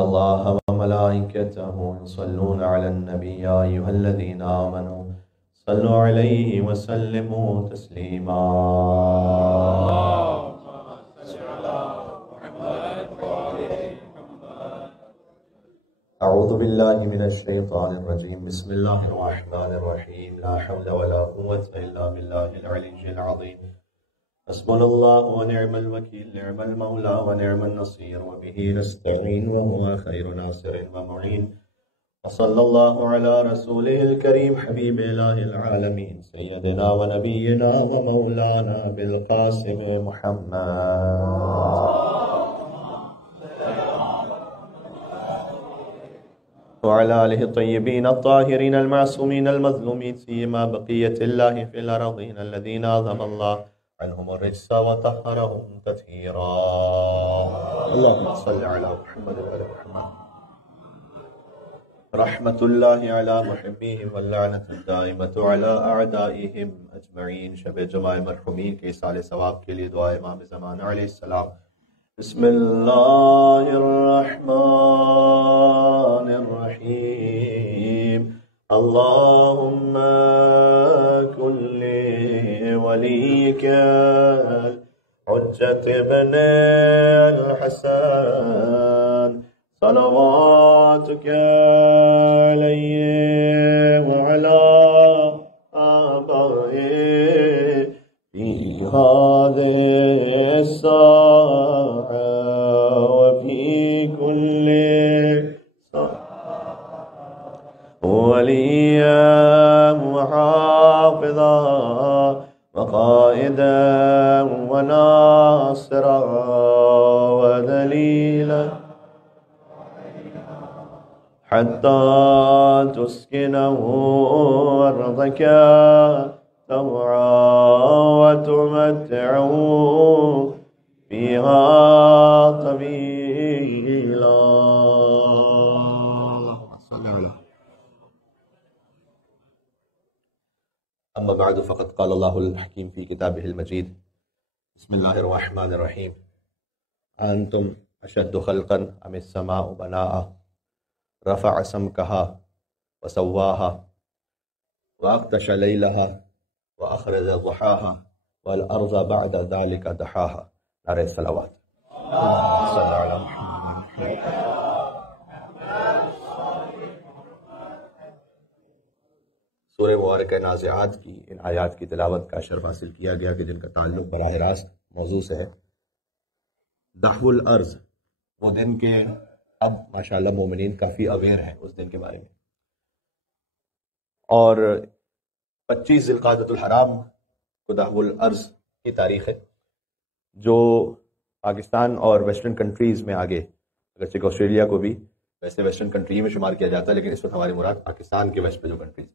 الله وملائكته يصلون على النبي يا أيها الذين آمنوا صلوا عليه وسلموا تسليما. أعوذ بالله من الشيطان الرجيم. بسم الله الرحمن الرحيم. لا حول ولا قوة إلا بالله العلي العظيم. حسبنا الله ونعم الوكيل، نعم المولى ونعم النصير، وبه نستعين وهو خير ناصر ومعين. وصلى الله على رسوله الكريم حبيب إله العالمين سيدنا ونبينا ومولانا بالقاسم محمد وعلى آله الطيبين الطاهرين المعصومين المظلومين، سيما بقية الله في الأرضين الذين أعظم الله عنهم الرجس وطهرهم تطهيرا. اللهم صل على محمد وعلى محمد. رحمة الله على محبيهم واللعنة الدائمة على أعدائهم أجمعين. شب جمعہ مرحومین کے اصال ثواب کے لیے دعا امام زمان علیہ السلام. بسم اللہ الرحمن الرحیم. اللهم كن لوليك الحجة ابن الحسن صلواتك عليه وعلى آبائه في هذه الساعة وفي كل وليا وحافظا وقائدا وناصرا ودليلا حتى تسكنه أرضك طوعا وتمتعه فيها طويلا. أما بعد فقد قال الله الحكيم في كتابه المجيد. بسم الله الرحمن الرحيم. أنتم أشد خلقا أم السماء بناء رفع سمكها وسواها وأغطش ليلها وأخرج ضحاها والأرض بعد ذلك دحاها. نعرہ الصلوات. صلی علی محمد. سورہ مبارکہ نازعات کی ان آیات کی تلاوت کا شرف حاصل کیا گیا کہ جن کا تعلق براہ راست موضوع سے ہے. دحو الارض، وہ دن کے اب ماشاءاللہ مومنین کافی اویئر ہیں اس دن کے بارے میں. اور 25 ذی القعدۃ الحرام کو دحو الارض کی تاریخ ہے، جو پاکستان اور ویسٹرن کنٹریز میں آگے، اگرچہ آسٹریلیا کو بھی ویسے ویسٹرن کنٹری میں شمار کیا جاتا ہے، لیکن اس وقت ہماری مراد پاکستان کے ویسٹ پہ جو کنٹریز،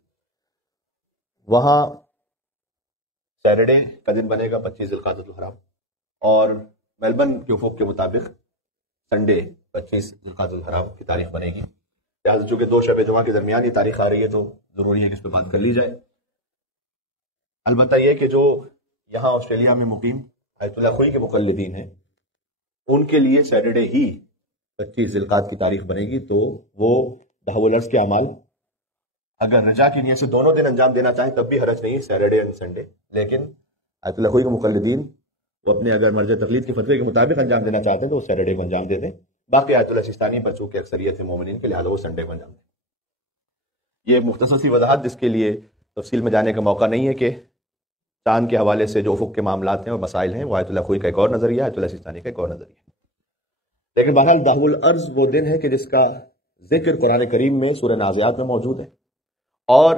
وہاں سیٹرڈے کا دن بنے گا 25 ذی القعدۃ الحرام، اور میلبرن کے افق کے مطابق سنڈے 25 ذی القعدۃ الحرام کی تاریخ بنے گی. لہٰذا چونکہ دو شب جمعہ کے درمیان یہ تاریخ آ رہی ہے تو ضروری ہے کہ اس پہ بات کر لی جائے. البتہ یہ کہ جو یہاں آسٹریلیا میں مقیم آیت اللہ خوئی کے مقلدین ہیں، ان کے لیے سیٹرڈے ہی 25 ذی القعدہ کی تاریخ بنے گی، تو وہ دحو الارض کے اعمال اگر رجا کی نیت سے دونوں دن انجام دینا چاہیں تب بھی حرج نہیں ہے، سیٹرڈے اینڈ سنڈے. لیکن آیت اللہ خوئی کے مقلدین وہ اپنے اگر مرض تقلید کے فتوے کے مطابق انجام دینا چاہتے ہیں تو وہ سیٹرڈے کو انجام دے دیں. باقی آیت اللہ سستانی پر چونکہ اکثریت ہے مومنین کے، لہٰذا وہ سنڈے کو انجام دیں. یہ ایک مختصر سی وضاحت جس کے لیے تفصیل میں جانے کا موقع نہیں ہے کہ چاند کے حوالے سے جو افق کے معاملات ہیں اور مسائل ہیں وہ آیت اللہ خوئی کا ایک اور نظریہ، آیت اللہ سستانی کا ایک اور نظریہ. لیکن بہرحال دحو الارض وہ دن ہے کہ جس کا ذکر قرآن کریم میں سورہ نازعات میں موجود ہے، اور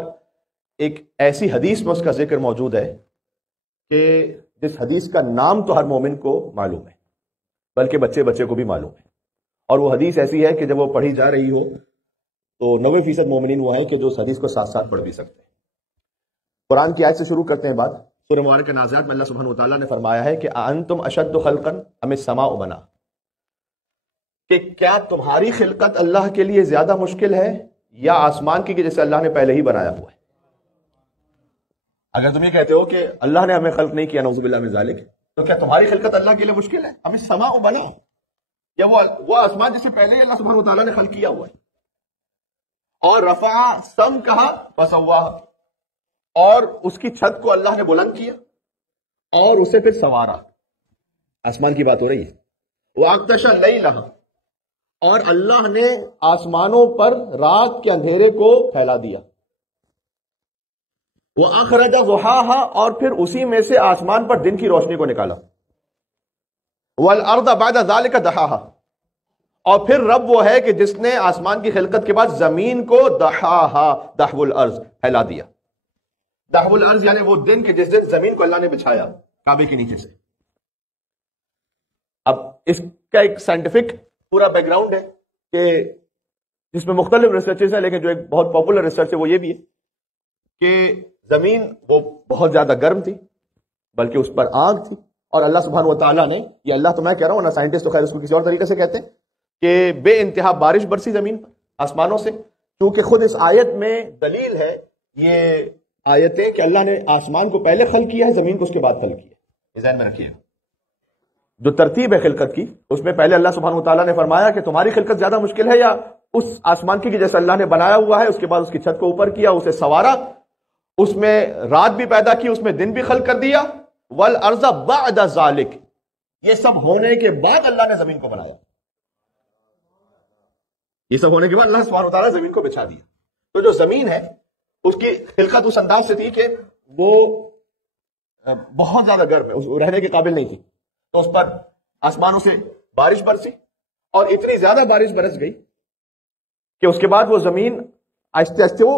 ایک ایسی حدیث میں اس کا ذکر موجود ہے کہ جس حدیث کا نام تو ہر مومن کو معلوم ہے، بلکہ بچے بچے کو بھی معلوم ہے. اور وہ حدیث ایسی ہے کہ جب وہ پڑھی جا رہی ہو تو 90% مومنین وہ ہیں کہ جو اس حدیث کو ساتھ ساتھ پڑھ بھی سکتے ہیں. قرآن کی آیت سے شروع کرتے ہیں بات. سورہ مبارکہ نازعات میں اللہ سبحانہ وتعالیٰ نے فرمایا ہے کہ انتم اشد خلقا ام السماء بنا، کہ کیا تمہاری خلقت اللہ کے لیے زیادہ مشکل ہے یا آسمان کی کہ جسے اللہ نے پہلے ہی بنایا ہوا ہے. اگر تم یہ کہتے ہو کہ اللہ نے ہمیں خلق نہیں کیا، نعوذ باللہ من ذالک، تو کیا تمہاری خلقت اللہ کے لیے مشکل ہے؟ ہمیں السماء بنا، یا وہ آسمان جس سے پہلے ہی اللہ سبحانہ وتعالیٰ نے خلق کیا ہوا ہے. اور رفع سم کہا فسواہا، اور اس کی چھت کو اللہ نے بلند کیا اور اسے پھر سوارا. آسمان کی بات ہو رہی ہے. واغطش لیلہا، اور اللہ نے آسمانوں پر رات کے اندھیرے کو پھیلا دیا. وَأَخْرَجَ ضُحَاهَا، اور پھر اسی میں سے آسمان پر دن کی روشنی کو نکالا. وَالْأَرْضَ بَعْدَ ذَلِكَ دَحَاهَا، اور پھر رب وہ ہے کہ جس نے آسمان کی خلقت کے بعد زمین کو دحاها دحو الارض پھیلا دیا. دحو الارض یعنی وہ دن کہ جس دن زمین کو اللہ نے بچھایا کعبے کے نیچے سے. اب اس کا ایک سائنٹیفک پورا بیک گراؤنڈ ہے کہ جس میں مختلف ریسرچز ہیں، لیکن جو ایک بہت پاپولر ریسرچ ہے وہ یہ بھی ہے کہ زمین وہ بہت زیادہ گرم تھی، بلکہ اس پر آگ تھی، اور اللہ سبحانہ وتعالیٰ نے، یہ اللہ تو میں کہہ رہا ہوں نا، سائنٹسٹ تو خیر اس کو کسی اور طریقے سے کہتے ہیں، کہ بے انتہا بارش برسی زمین پر آسمانوں سے. کیونکہ خود اس آیت میں دلیل ہے یہ آیتیں کہ اللہ نے آسمان کو پہلے خلق کیا ہے، زمین کو اس کے بعد خلق کیا ہے. ذہن میں رکھیے جو ترتیب ہے خلقت کی، اس میں پہلے اللہ سبحانہ وتعالیٰ نے فرمایا کہ تمہاری خلقت زیادہ مشکل ہے یا اس آسمان کی جیسے اللہ نے بنایا ہوا ہے، اس کے بعد اس کی چھت کو اوپر کیا، اسے سوارا، اس میں رات بھی پیدا کی، اس میں دن بھی خلق کر دیا. والارض بعد ذالک، یہ سب ہونے کے بعد اللہ نے زمین کو بنایا. یہ سب ہونے کے بعد اللہ سبحانہ وتعالیٰ زمین کو بچھا دیا. تو جو زمین ہے اس کی خلقت اس انداز سے تھی کہ وہ بہت زیادہ گرم ہے، رہنے کے قابل نہیں تھی. تو اس پر آسمانوں سے بارش برسی، اور اتنی زیادہ بارش برس گئی کہ اس کے بعد وہ زمین آہستہ آہستہ وہ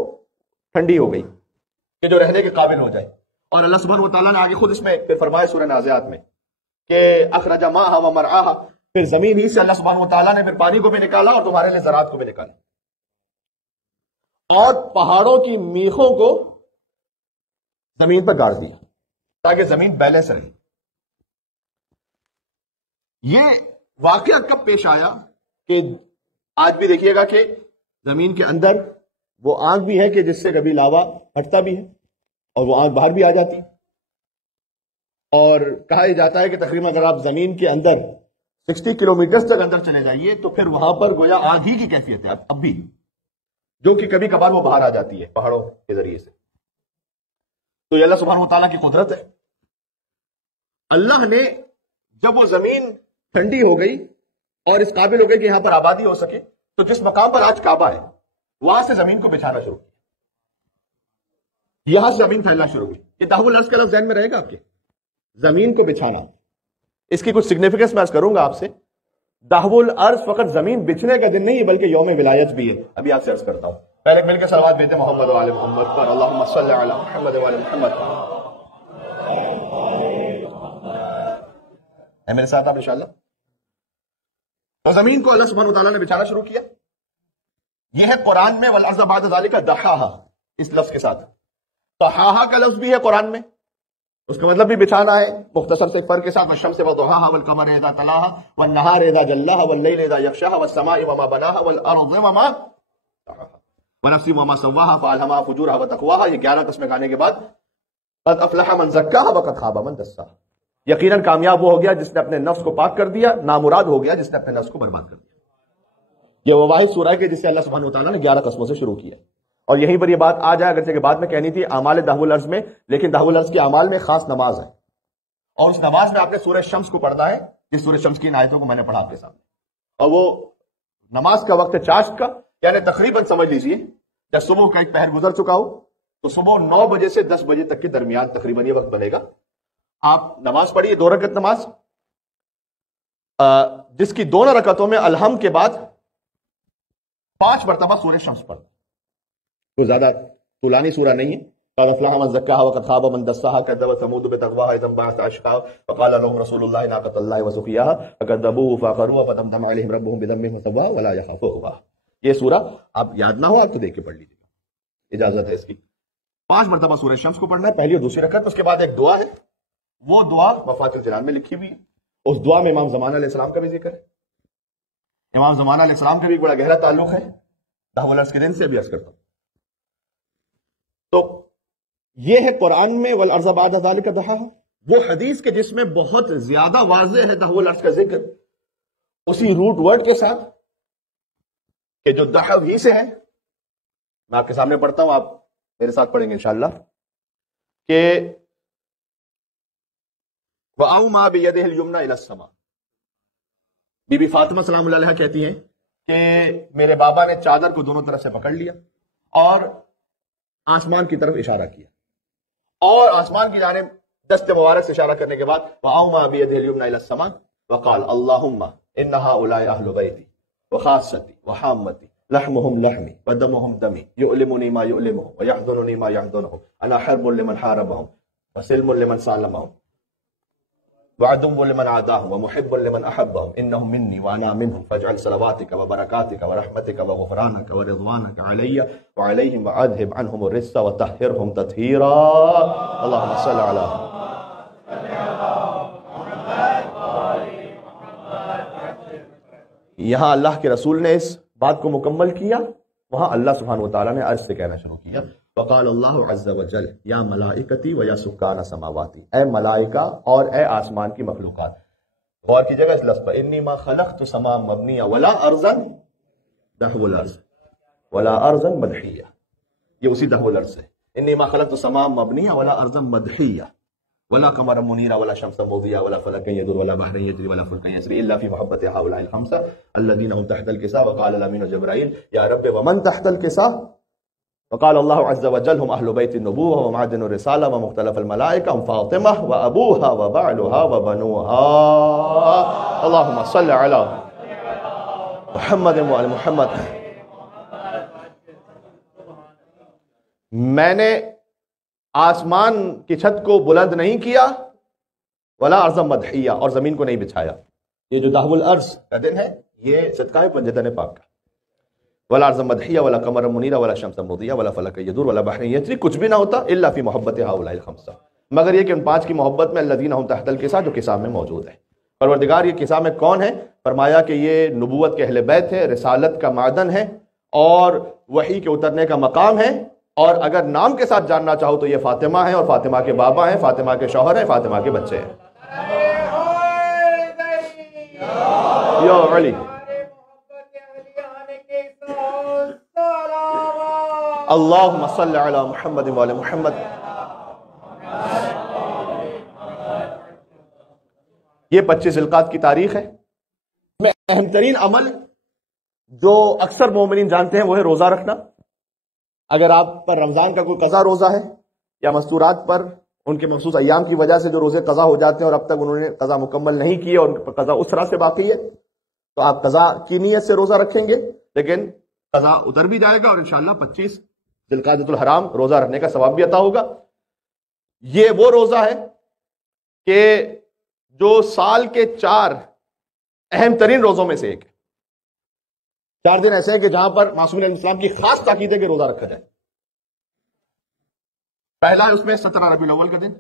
ٹھنڈی ہو گئی کہ جو رہنے کے قابل ہو جائے. اور اللہ سبحانہ وتعالیٰ نے آگے خود اس میں فرمایا سورہ نازعات میں کہ اخرج ماءھا ومرعاھا، پھر زمین ہی سے اللہ سبحانہ وتعالیٰ نے پھر پانی کو بھی نکالا اور تمہارے لیے زراعت کو بھی نکالا، اور پہاڑوں کی میخوں کو زمین پر گاڑ دیا تاکہ زمین بیلنس رہے. یہ واقعہ کب پیش آیا کہ آج بھی دیکھیے گا کہ زمین کے اندر وہ آگ بھی ہے کہ جس سے کبھی لاوا ہٹتا بھی ہے اور وہ آگ باہر بھی آ جاتی. اور کہا یہ جاتا ہے کہ تقریباً اگر آپ زمین کے اندر 60 کلومیٹر تک اندر چلے جائیے تو پھر وہاں پر گویا آگ ہی کی کیفیت ہے اب بھی، جو کہ کبھی کبھار وہ باہر آ جاتی ہے پہاڑوں کے ذریعے سے. تو یہ اللہ سبحانہ وتعالیٰ کی قدرت ہے. اللہ نے جب وہ زمین ٹھنڈی ہو گئی اور اس قابل ہو گئی کہ یہاں پر آبادی ہو سکے، تو جس مقام پر آج کعبہ ہے وہاں سے زمین کو بچھانا شروع کیا، یہاں سے زمین پھیلنا شروع ہوئی. یہ دحو الارض کا لفظ ذہن میں رہے گا آپ کے، زمین کو بچھانا. اس کی کچھ سگنیفیکنس میں عرض کروں گا آپ سے. دحو الارض فقط زمین بچھنے کا دن نہیں ہے بلکہ یوم ولایت بھی ہے. ابھی آپ سے عرض کرتا ہوں. پہلے مل کے صلوات بھیجتے محمد وعلی محمد پر، اللہم صلی علی محمد وعلی محمد. ہے میرے ساتھ آپ انشاءاللہ؟ تو زمین کو اللہ سبحانہ وتعالیٰ نے بچھانا شروع کیا. یہ ہے قرآن میں والارض بعد ذالک دحاھا اس لفظ کے ساتھ. دحاھا کا لفظ بھی ہے قرآن میں، اس کا مطلب بھی بچھانا ہے، مختصر سے ایک فرق کے ساتھ. والشمس وضحاها والقمر اذا تلاها والنهار اذا جلاها والليل اذا يغشاها والسماء وما بناها والارض وما طحاها ونفس وما سواها فالهمها فجورها وتقواها. یہ 11 قسمیں گانے کے بعد قد افلح من زکاها وقد خاب من دساها. یقیناً کامیاب وہ ہو گیا جس نے اپنے نفس کو پاک کر دیا، نامراد ہو گیا جس نے اپنے نفس کو برباد کر دیا. یہ وہ واحد سورہ ہے کہ جسے اللہ سبحانہ وتعالیٰ نے 11 قسموں سے شروع کیا. اور یہیں پر یہ بات آ جائے، اگرچہ کہ بعد میں کہنی تھی اعمال دحو الارض میں، لیکن دحو الارض کے اعمال میں خاص نماز ہے، اور اس نماز میں آپ نے سورہ شمس کو پڑھنا ہے، جس سورہ شمس کی ان آیتوں کو میں نے پڑھا آپ کے سامنے. اور وہ نماز کا وقت ہے چاشت کا، یعنی تقریباً سمجھ لیجئے جب صبح کا ایک پہر گزر چکا ہو تو صبح 9 بجے سے 10 بجے تک کے درمیان تقریباً یہ وقت بنے گا. آپ نماز پڑھیے 2 رکعت نماز، جس کی دونوں رکعتوں میں الحمد کے بعد 5 مرتبہ سورہ شمس پڑھ. تو زیادہ طولانی سورہ نہیں ہے. قد افلح من زکاها وقد خاب من دساها كذبت ثمود بتقواها اذ انبعث اشقاها فقال لهم رسول الله ناقة الله وسقياها فكذبوه فعقروها فدمدم عليهم ربهم بذنبهم فسواها ولا يخاف عقباها. یہ سورہ آپ یاد نہ ہو آپ تو دیکھ کے پڑھ لیجیے، اجازت ہے اس کی. 5 مرتبہ سورہ شمس کو پڑھنا ہے، پہلی اور دوسری رکعت. اس کے بعد ایک دعا ہے، وہ دعا مفاتیح الجنان میں لکھی ہوئی ہے. اس دعا میں امام زمان علیہ السلام کا بھی ذکر ہے. امام زمان علیہ السلام کا بھی بڑا گہرا تعلق ہے دحو الارض کے دن سے، بھی عرض کرتا ہوں. تو یہ ہے قرآن میں والارض بعد ذالک دحاھا. وہ حدیث کے جس میں بہت زیادہ واضح ہے دحو الارض کا ذکر، اسی روٹ ورڈ کے ساتھ کہ جو دحو ہی سے ہے. میں آپ کے سامنے پڑھتا ہوں, آپ میرے ساتھ پڑھیں گے انشاءاللہ کہ وَأَوْمَا بِيَدِهِ الْيُمْنَى إِلَى السَّمَاءِ. بی بی فاطمہ سلام اللہ علیہ کہتی ہیں کہ میرے بابا نے چادر کو دونوں طرف سے پکڑ لیا اور آسمان کی طرف اشارہ کیا, اور آسمان کی جانب دست مبارک سے اشارہ کرنے کے بعد وَأَوْمَا بِيَدِهِ الْيُمْنَى إِلَى السَّمَاءِ وقال اللهم إن هؤلاء أهل بيتي وخاصتي وحامتي لحمهم لحمي ودمهم دمي يؤلمني ما يؤلمهم ويحزنني ما يحزنهم أنا حرب لمن حاربهم وسلم لمن سالمهم وعدو لمن عاداهم ومحب لمن أحبهم إنهم مني وأنا منهم فاجعل صلواتك وبركاتك ورحمتك وغفرانك ورضوانك علي وعليهم وأذهب عنهم الرجس وطهرهم تطهيرا. اللهم صل على یہاں اللہ کے رسول نے اس بات کو مکمل کیا, وہاں اللہ سبحانہ وتعالیٰ نے عرش سے کہنا شروع کیا وقال اللہ عز وجل یا ملائکتی و یا سکان سماواتی, اے ملائکہ اور اے آسمان کی مخلوقات. غور کیجئے گا اس لفظ پر, انی ما خلقت سما مبنیہ ولا ارضا دحو الارض ولا ارضا مدحیہ, یہ اسی دحو الارض ہے. انی ما خلقت سما مبنیہ ولا ارضا مدحیہ ولا قمرا منيرا ولا شمسا مضيئا ولا فلكا يدور ولا بحرا يجري ولا فلكا يسري الا في محبه هؤلاء الخمسه الذين هم تحت الكساء. وقال الامين جبرائيل يا رب ومن تحت الكساء, وقال الله عز وجل هم اهل بيت النبوه ومعدن الرساله ومختلف الملائكه هم فاطمه وابوها وبعلها وبنوها. اللهم صل على محمد وعلى محمد. میں نے آسمان کی چھت کو بلند نہیں کیا ولا ارض مدحیہ, اور زمین کو نہیں بچھایا. یہ جو دحو الارض کا دن ہے یہ صدقہ پنجتن پاک کا. ولا ارض مدحیہ ولا قمر منیرا ولا شمس مضیہ ولا فلک یدور ولا بحر یجری, کچھ بھی نہ ہوتا الا فی محبت ہؤلاء الخمسہ, مگر یہ کہ ان پانچ کی محبت میں الذین هم تحت الکساء, جو کساء میں موجود ہے. پروردگار یہ کساء میں کون ہے؟ فرمایا کہ یہ نبوت کے اہل بیت ہے, رسالت کا معدن ہے اور وحی کے اترنے کا مقام ہے. اور اگر نام کے ساتھ جاننا چاہو تو یہ فاطمہ ہیں, اور فاطمہ کے بابا ہیں, فاطمہ کے شوہر ہیں, فاطمہ کے بچے ہیں. یا علی اللہم صلی علی محمد وعلی محمد. یہ 25 ذوالقعدہ کی تاریخ ہے. میں اہم ترین عمل جو اکثر مومنین جانتے ہیں وہ ہے روزہ رکھنا. اگر آپ پر رمضان کا کوئی قضا روزہ ہے یا مستورات پر ان کے مخصوص ایام کی وجہ سے جو روزے قضا ہو جاتے ہیں اور اب تک انہوں نے قضا مکمل نہیں کی اور ان پر قضا اس طرح سے باقی ہے, تو آپ قضا کی نیت سے روزہ رکھیں گے, لیکن قضا اتر بھی جائے گا اور انشاءاللہ 25 ذوالقعدۃ الحرام روزہ رکھنے کا ثواب بھی عطا ہوگا. یہ وہ روزہ ہے کہ جو سال کے 4 اہم ترین روزوں میں سے ایک ہے. 4 دن ایسے ہیں کہ جہاں پر معصومین علیہ السلام کی خاص تاکید ہے کہ روزہ رکھا جائے. پہلا ہے اس میں 17 ربیع الاول کا دن,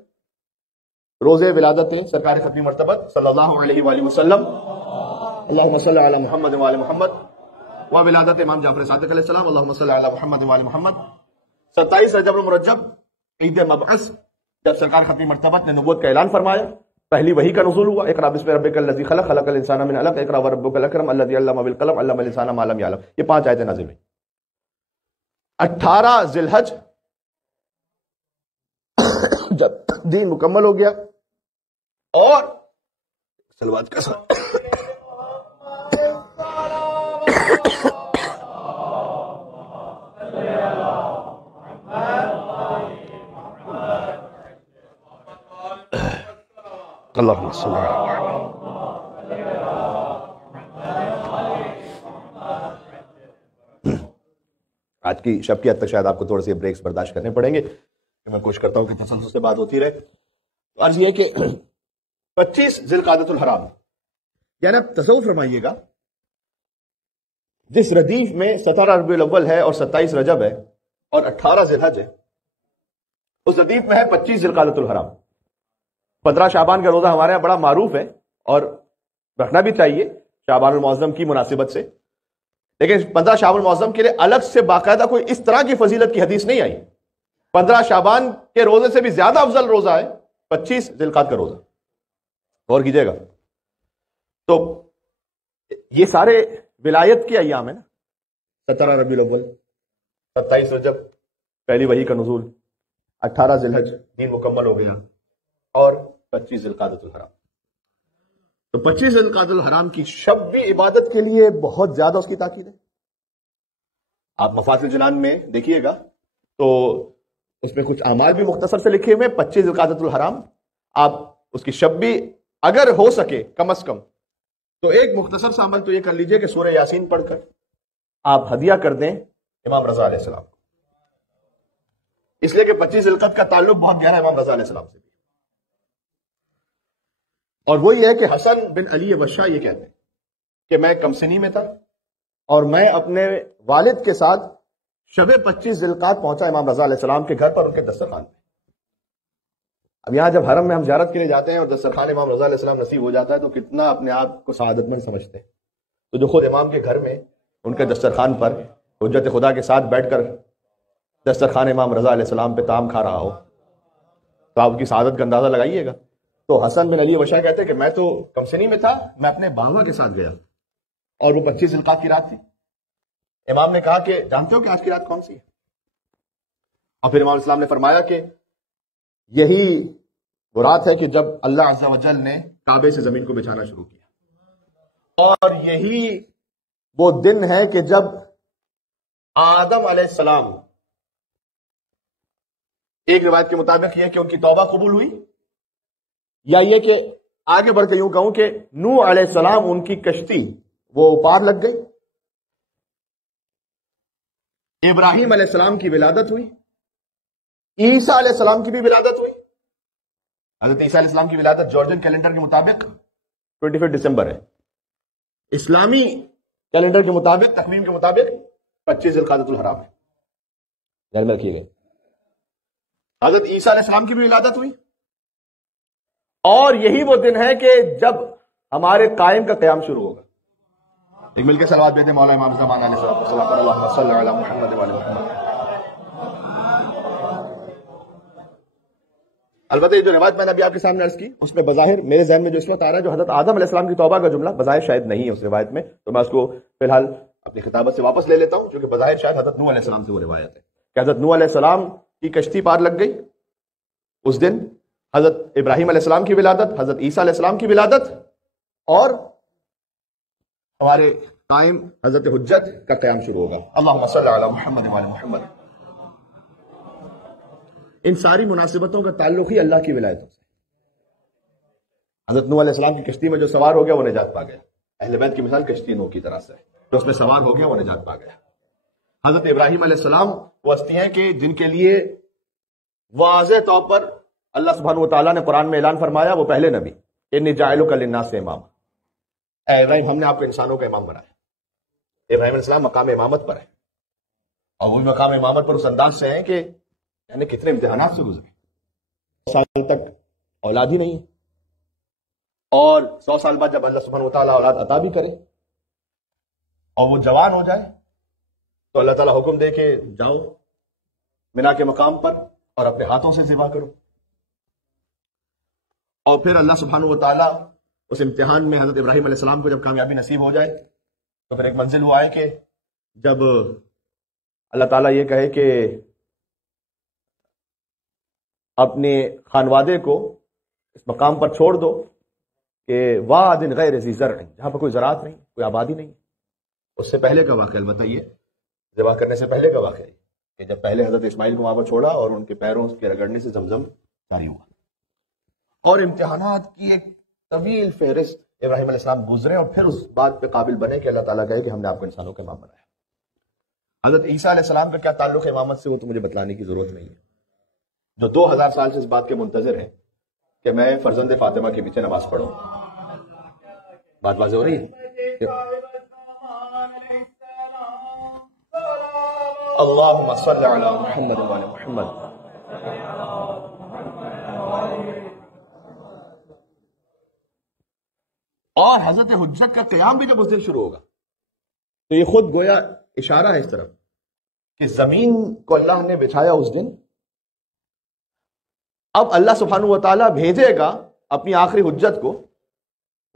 روزے ولادت سرکار ختمی مرتبت صلی اللہ علیہ وآلہ وسلم, اللہم صلی علی محمد وعلی محمد, و ولادت امام جعفر صادق علیہ السلام, اللہم صلی علی محمد وعلی محمد. 27 رجب المرجب عید مبعث, جب سرکار ختمی مرتبت نے نبوت کا اعلان فرمایا, پہلی وحی کا نزول ہوا. اقرا بسم ربک الذی خلق, خلق الانسان من علق, اقرا وربک الاکرم الذی علم بالقلم, علم الانسان ما لم یعلم. یہ 5 آیتیں نازل ہوئی. 18 ذی الحج جب دین مکمل ہو گیا اور صلوات کا ساتھ اللہم صلی اللہ علیہ وسلم. آج کی شب کی حد تک شاید آپ کو تھوڑے سے بریکس برداشت کرنے پڑیں گے, میں کوشش کرتا ہوں کہ تسلسل سے بات ہوتی رہے. عرض یہ کہ 25 ذوالقعدۃ الحرام, یعنی آپ تصور فرمائیے گا جس ردیف میں 17 ربیع الاول ہے اور 27 رجب ہے اور 18 ذی الحج ہے, اس ردیف میں ہے 25 ذوالقعدۃ الحرام. 15 شعبان کا روزہ ہمارے یہاں بڑا معروف ہے اور رکھنا بھی چاہیے شعبان المعظم کی مناسبت سے, لیکن 15 شعبان المعظم کے لیے الگ سے باقاعدہ کوئی اس طرح کی فضیلت کی حدیث نہیں آئی. 15 شعبان کے روزے سے بھی زیادہ افضل روزہ ہے 25 ذوالقعدہ کا روزہ. غور کیجئے گا. تو یہ سارے ولایت کے ایام ہیں نا. 17 ربیع الاول، 27 رجب پہلی وحی کا نزول، 18 ذی الحج دین مکمل ہو گیا، اور 25 ذی القعدۃ الحرام. تو 25 ذی القعدۃ الحرام کی شب بھی عبادت کے لیے بہت زیادہ اس کی تاکید ہے. آپ مفاتیح الجنان میں دیکھیے گا تو اس میں کچھ اعمال بھی مختصر سے لکھے ہوئے. 25 ذی القعدۃ الحرام آپ اس کی شب بھی اگر ہو سکے کم از کم تو ایک مختصر سا عمل تو یہ کر لیجئے کہ سورہ یاسین پڑھ کر آپ ہدیہ کر دیں امام رضا علیہ السلام کو، اس لیے کہ 25 ذی القعدہ کا تعلق بہت گہرا امام رضا علیہ السلام سے بھی. اور وہ یہ ہے کہ حسن بن علی وشا یہ کہتے ہیں کہ میں کم سنی میں تھا اور میں اپنے والد کے ساتھ شب 25 ذی القعدہ پہنچا امام رضا علیہ السلام کے گھر پر، ان کے دسترخوان پہ. اب یہاں جب حرم میں ہم زیارت کے لیے جاتے ہیں اور دسترخوان امام رضا علیہ السلام نصیب ہو جاتا ہے تو کتنا اپنے آپ کو سعادت مند سمجھتے ہیں. تو جو خود امام کے گھر میں ان کے دسترخوان پر حجت خدا کے ساتھ بیٹھ کر دسترخوان امام رضا علیہ السلام پہ طعام کھا رہا ہو تو آپ کی سعادت کا اندازہ لگائیے گا. تو حسن بن علی وشا کہتے ہیں کہ میں تو کمسنی میں تھا، میں اپنے باوا کے ساتھ گیا اور وہ 25 ذی القعدہ کی رات تھی. امام نے کہا کہ جانتے ہو کہ آج کی رات کون سی ہے؟ اور پھر امام اسلام نے فرمایا کہ یہی وہ رات ہے کہ جب اللہ عز و جل نے کعبے سے زمین کو بچھانا شروع کیا، اور یہی وہ دن ہے کہ جب آدم علیہ السلام، ایک روایت کے مطابق یہ کہ ان کی توبہ قبول ہوئی، یا یہ کہ آگے بڑھ کے یوں کہوں کہ نوح علیہ السلام ان کی کشتی وہ پار لگ گئی، ابراہیم علیہ السلام کی ولادت ہوئی، عیسیٰ علیہ السلام کی بھی ولادت ہوئی. حضرت عیسیٰ علیہ السلام کی ولادت جارجن کیلنڈر کے مطابق 25 دسمبر ہے، اسلامی کیلنڈر کے مطابق تقویم کے مطابق 25 ذی القعدۃ الحرام ہے. ذہن میں رکھیے گا. حضرت عیسیٰ علیہ السلام کی بھی ولادت ہوئی، اور یہی وہ دن ہے کہ جب ہمارے قائم کا قیام شروع ہوگا. ایک مل کے صلوات بھیجتے مولا امام زمان علیہ السلام، اللہم صلی علی محمد و علی محمد. البتہ یہ جو روایت میں نے ابھی آپ کے سامنے عرض کی اس میں بظاہر میرے ذہن میں جو اس وقت آ رہا ہے جو حضرت آدم علیہ السلام کی توبہ کا جملہ بظاہر شاید نہیں ہے اس روایت میں، تو میں اس کو فی الحال اپنی خطابت سے واپس لے لیتا ہوں، کیونکہ بظاہر شاید حضرت نوح علیہ السلام سے وہ روایت ہے کہ حضرت نوح علیہ السلام کی کشتی پار لگ گئی اس دن، حضرت ابراہیم علیہ السلام کی ولادت، حضرت عیسیٰ علیہ السلام کی ولادت، اور ہمارے قائم حضرت حجت کا قیام شروع ہوگا. اللہم صلی علی محمد و علی محمد. ان ساری مناسبتوں کا تعلق ہی اللہ کی ولایتوں سے. حضرت نوح علیہ السلام کی کشتی میں جو سوار ہو گیا وہ نجات پا گیا. اہل بیت کی مثال کشتی نوح کی طرح سے ہے، جو اس میں سوار ہو گیا وہ نجات پا گیا. حضرت ابراہیم علیہ السلام وہ ہستی ہیں کہ جن کے لیے واضح طور پر اللہ سبحانہ و تعالیٰ نے قرآن میں اعلان فرمایا وہ پہلے نبی، انی جاعلک للناس اماما. اے ابراہیم ہم نے آپ کو انسانوں کا امام بنایا. ابراہیم علیہ السلام مقام امامت پر ہے، اور وہ مقام امامت پر اس انداز سے ہیں کہ یعنی کتنے امتحانات سے گزرے. 100 سال تک اولاد ہی نہیں، اور 100 سال بعد جب اللہ سبحانہ و تعالیٰ اولاد عطا بھی کرے اور وہ جوان ہو جائے تو اللہ تعالیٰ حکم دے کہ جاؤ منا کے مقام پر اور اپنے ہاتھوں سے ذبح کرو. اور پھر اللہ سبحانہ و تعالیٰ اس امتحان میں حضرت ابراہیم علیہ السلام کو جب کامیابی نصیب ہو جائے تو پھر ایک منزل وہ آئے کہ جب اللہ تعالیٰ یہ کہے کہ اپنے خانوادے کو اس مقام پر چھوڑ دو کہ واد غیر ذی زرع، جہاں پر کوئی زراعت نہیں، کوئی آبادی نہیں. اس سے پہلے کا واقعہ البتہ یہ ذبح کرنے سے پہلے کا واقعہ کہ جب پہلے حضرت اسماعیل کو وہاں پر چھوڑا اور ان کے پیروں کے رگڑنے سے زمزم جاری ہوا، اور امتحانات کی ایک طویل فہرست ابراہیم علیہ السلام گزرے اور پھر اس بات پہ قابل بنے کہ اللہ تعالیٰ کہے کہ ہم نے آپ کو انسانوں کا امام بنایا. حضرت عیسیٰ علیہ السلام کا کیا تعلق ہے امامت سے وہ تو مجھے بتلانے کی ضرورت نہیں ہے، جو 2000 سال سے اس بات کے منتظر ہیں کہ میں فرزند فاطمہ کے پیچھے نماز پڑھوں. بات واضح ہو رہی ہے؟ اللہم صلی علی محمد و علی محمد. اور حضرت حجت کا قیام بھی جب اس دن شروع ہوگا تو یہ خود گویا اشارہ ہے اس طرف کہ زمین کو اللہ نے بچھایا اس دن. اب اللہ سبحانہ و تعالیٰ بھیجے گا اپنی آخری حجت کو.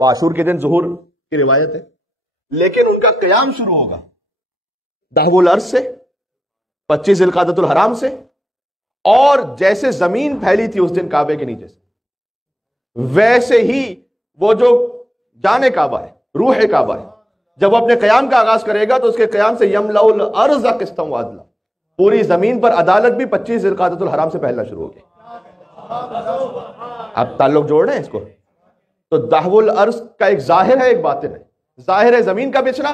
عاشور کے دن ظہور کی روایت ہے لیکن ان کا قیام شروع ہوگا دہو الارض سے، 25 ذوالقعدۃ الحرام سے، اور جیسے زمین پھیلی تھی اس دن کعبے کے نیچے سے، ویسے ہی وہ جو جان کعبہ ہے، روح کعبہ ہے، جب وہ اپنے قیام کا آغاز کرے گا تو اس کے قیام سے یملأ الارض قسطا وعدلا، پوری زمین پر عدالت بھی 25 ذوالقعدۃ الحرام سے پھیلنا شروع ہوگی۔ آپ تعلق جوڑ رہے ہیں اس کو؟ تو دہو الارض کا ایک ظاہر ہے، ایک باطن ہے۔ ظاہر ہے زمین کا بچنا،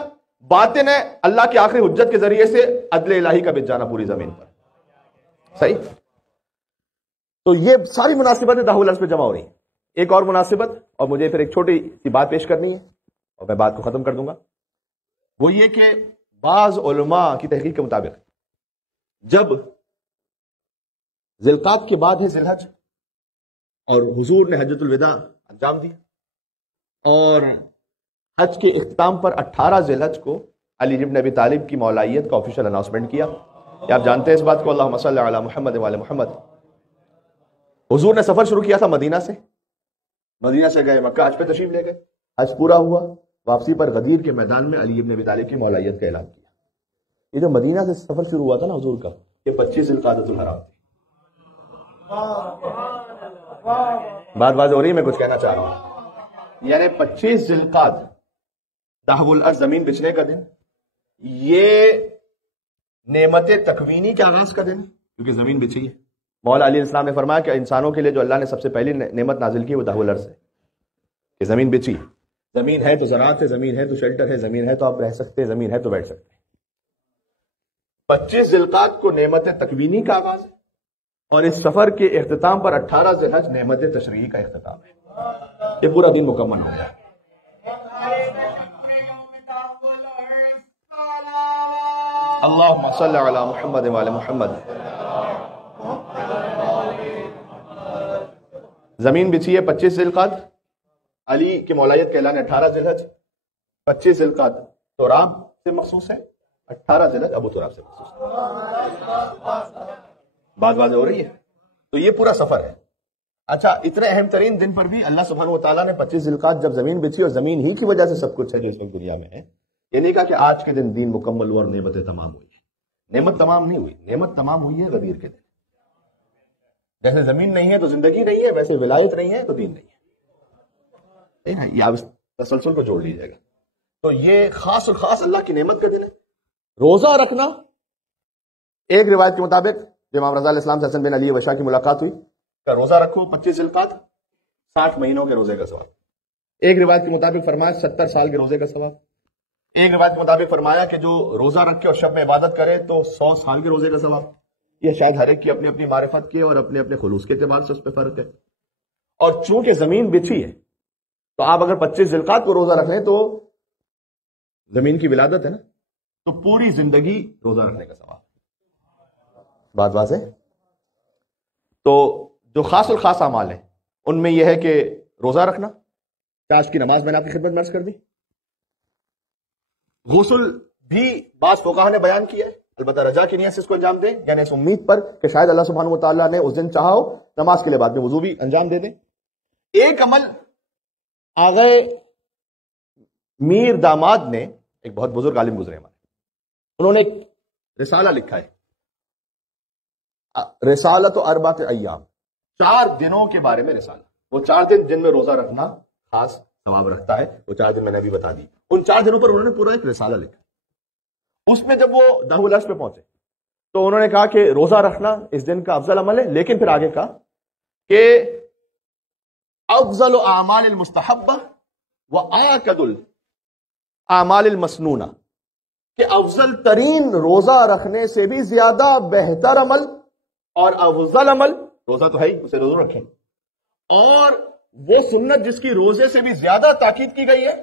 باطن ہے اللہ کی آخری حجت کے ذریعے سے عدل الہی کا بچ جانا پوری زمین پر۔ صحیح؟ تو یہ ساری مناسبتیں دہو الارض پہ جمع ہو رہی ہیں۔ ایک اور مناسبت، اور مجھے پھر ایک چھوٹی سی بات پیش کرنی ہے اور میں بات کو ختم کر دوں گا، وہ یہ کہ بعض علماء کی تحقیق کے مطابق جب ذوالقعدہ کے بعد ہے ذی الحج، اور حضور نے حجۃ الوداع انجام دیا، اور حج کے اختتام پر 18 ذی الحج کو علی بن ابی طالب کی مولائیت کا آفیشیل اناؤنسمنٹ کیا۔ کہ آپ جانتے ہیں اس بات کو، اللہم صلی علی محمد وعلی محمد۔ حضور نے سفر شروع کیا تھا مدینہ سے، مدینہ سے گئے مکہ، حج پہ تشریف لے گئے، حج پورا ہوا، واپسی پر غدیر کے میدان میں علی بن ابی طالب کی مولائیت کا اعلان کیا۔ یہ جو مدینہ سے سفر شروع ہوا تھا نا حضور کا، یہ 25 ذوالقعدۃ الحرام تھی۔ بات واضح ہو رہی ہے؟ میں کچھ کہنا چاہ رہا ہوں، یعنی 25 ذوالقعدہ دہو الارض زمین بچنے کا دن، یہ نعمت تکوینی کے آغاز کا دن، کیونکہ زمین بچھی ہے۔ مولا علی السلام نے فرمایا کہ انسانوں کے لیے جو اللہ نے سب سے پہلی نعمت نازل کی وہ دہو الارض ہے، کہ زمین بچی، زمین ہے تو زراعت ہے، زمین ہے تو شیلٹر ہے، زمین ہے تو آپ رہ سکتے ہیں، زمین ہے تو بیٹھ سکتے ہیں۔ 25 ذوالقعدہ کو نعمت تکوینی کا آغاز ہے، اور اس سفر کے اختتام پر 18 ذی الحج نعمت تشریعی کا اختتام ہے۔ یہ پورا دن مکمل ہو گیا۔ اللہم صلی علی محمد وعلی محمد۔ زمین بچھی ہے 25 ذوالقعدہ، علی کی مولائیت کا اعلان 18 ذی الحج، 25 ذوالقعدہ تراب سے مخصوص ہے، 18 ذی الحج ابو تراب سے مخصوص ہے۔ بات واضح ہو رہی ہے؟ تو یہ پورا سفر ہے۔ اچھا، اتنے اہم ترین دن پر بھی اللہ سبحانہ و تعالیٰ نے 25 ذوالقعدہ جب زمین بچھی، اور زمین ہی کی وجہ سے سب کچھ ہے جو اس وقت دنیا میں ہے، یہ نہیں کہا کہ آج کے دن دین مکمل ہوا اور نعمتیں تمام ہوئی۔ نعمت تمام نہیں ہوئی، نعمت تمام ہوئی ہے غدیر کے دن۔ جیسے زمین نہیں ہے تو زندگی نہیں ہے، ویسے ولایت نہیں ہے تو دین نہیں ہے۔ یہ آپ اس تسلسل کو جوڑ لیجیے گا۔ تو یہ خاص اور خاص اللہ کی نعمت کا دن ہے۔ روزہ رکھنا، ایک روایت کے مطابق امام رضا علیہ السلام سے حسن بن علی وشا کی ملاقات ہوئی کہ روزہ رکھو 25 ذوالقعدہ، 60 مہینوں کے روزے کا ثواب۔ ایک روایت کے مطابق فرمایا 70 سال کے روزے کا ثواب۔ ایک روایت کے مطابق فرمایا کہ جو روزہ رکھے اور شب میں عبادت کرے تو 100 سال کے روزے کا ثواب۔ یہ شاید ہر ایک کی اپنی اپنی معرفت کے اور اپنے اپنے خلوص کے اعتبار سے اس پہ فرق ہے۔ اور چونکہ زمین بچھی ہے تو آپ اگر 25 ذوالقعدہ کو روزہ رکھ لیں تو زمین کی ولادت ہے نا، تو پوری زندگی روزہ رکھنے کا ثواب۔ بات واضح؟ تو جو خاص اور خاص اعمال ہیں ان میں یہ ہے کہ روزہ رکھنا، تاج کی نماز میں نے آپ کی خدمت میں عرض کر دی۔ غسل بھی بعض فقہا نے بیان کیا ہے، البتہ رجا کی نیت سے اس کو انجام دیں، یعنی اس امید پر کہ شاید اللہ سبحانہ و تعالیٰ نے اس دن چاہا ہو نماز کے لیے بعد میں وضو بھی انجام دے دیں۔ ایک عمل آغا میر داماد نے، ایک بہت بزرگ عالم گزرے ہمارے، انہوں نے ایک رسالہ لکھا ہے، رسالۃ اربعۃ ایام، 4 دنوں کے بارے میں رسالہ۔ وہ 4 دن جن میں روزہ رکھنا خاص ثواب رکھتا ہے، وہ 4 دن میں نے بھی بتا دی۔ ان 4 دنوں پر انہوں نے پورا ایک رسالہ لکھا۔ اس میں جب وہ دہو الارض پہ پہنچے تو انہوں نے کہا کہ روزہ رکھنا اس دن کا افضل عمل ہے، لیکن پھر آگے کہا کہ افضل اعمال المستحبہ وآکد الاعمال المسنونہ، کہ افضل ترین روزہ رکھنے سے بھی زیادہ بہتر عمل اور افضل عمل، روزہ تو ہے ہی، اسے روزہ رکھیں، اور وہ سنت جس کی روزے سے بھی زیادہ تاکید کی گئی ہے،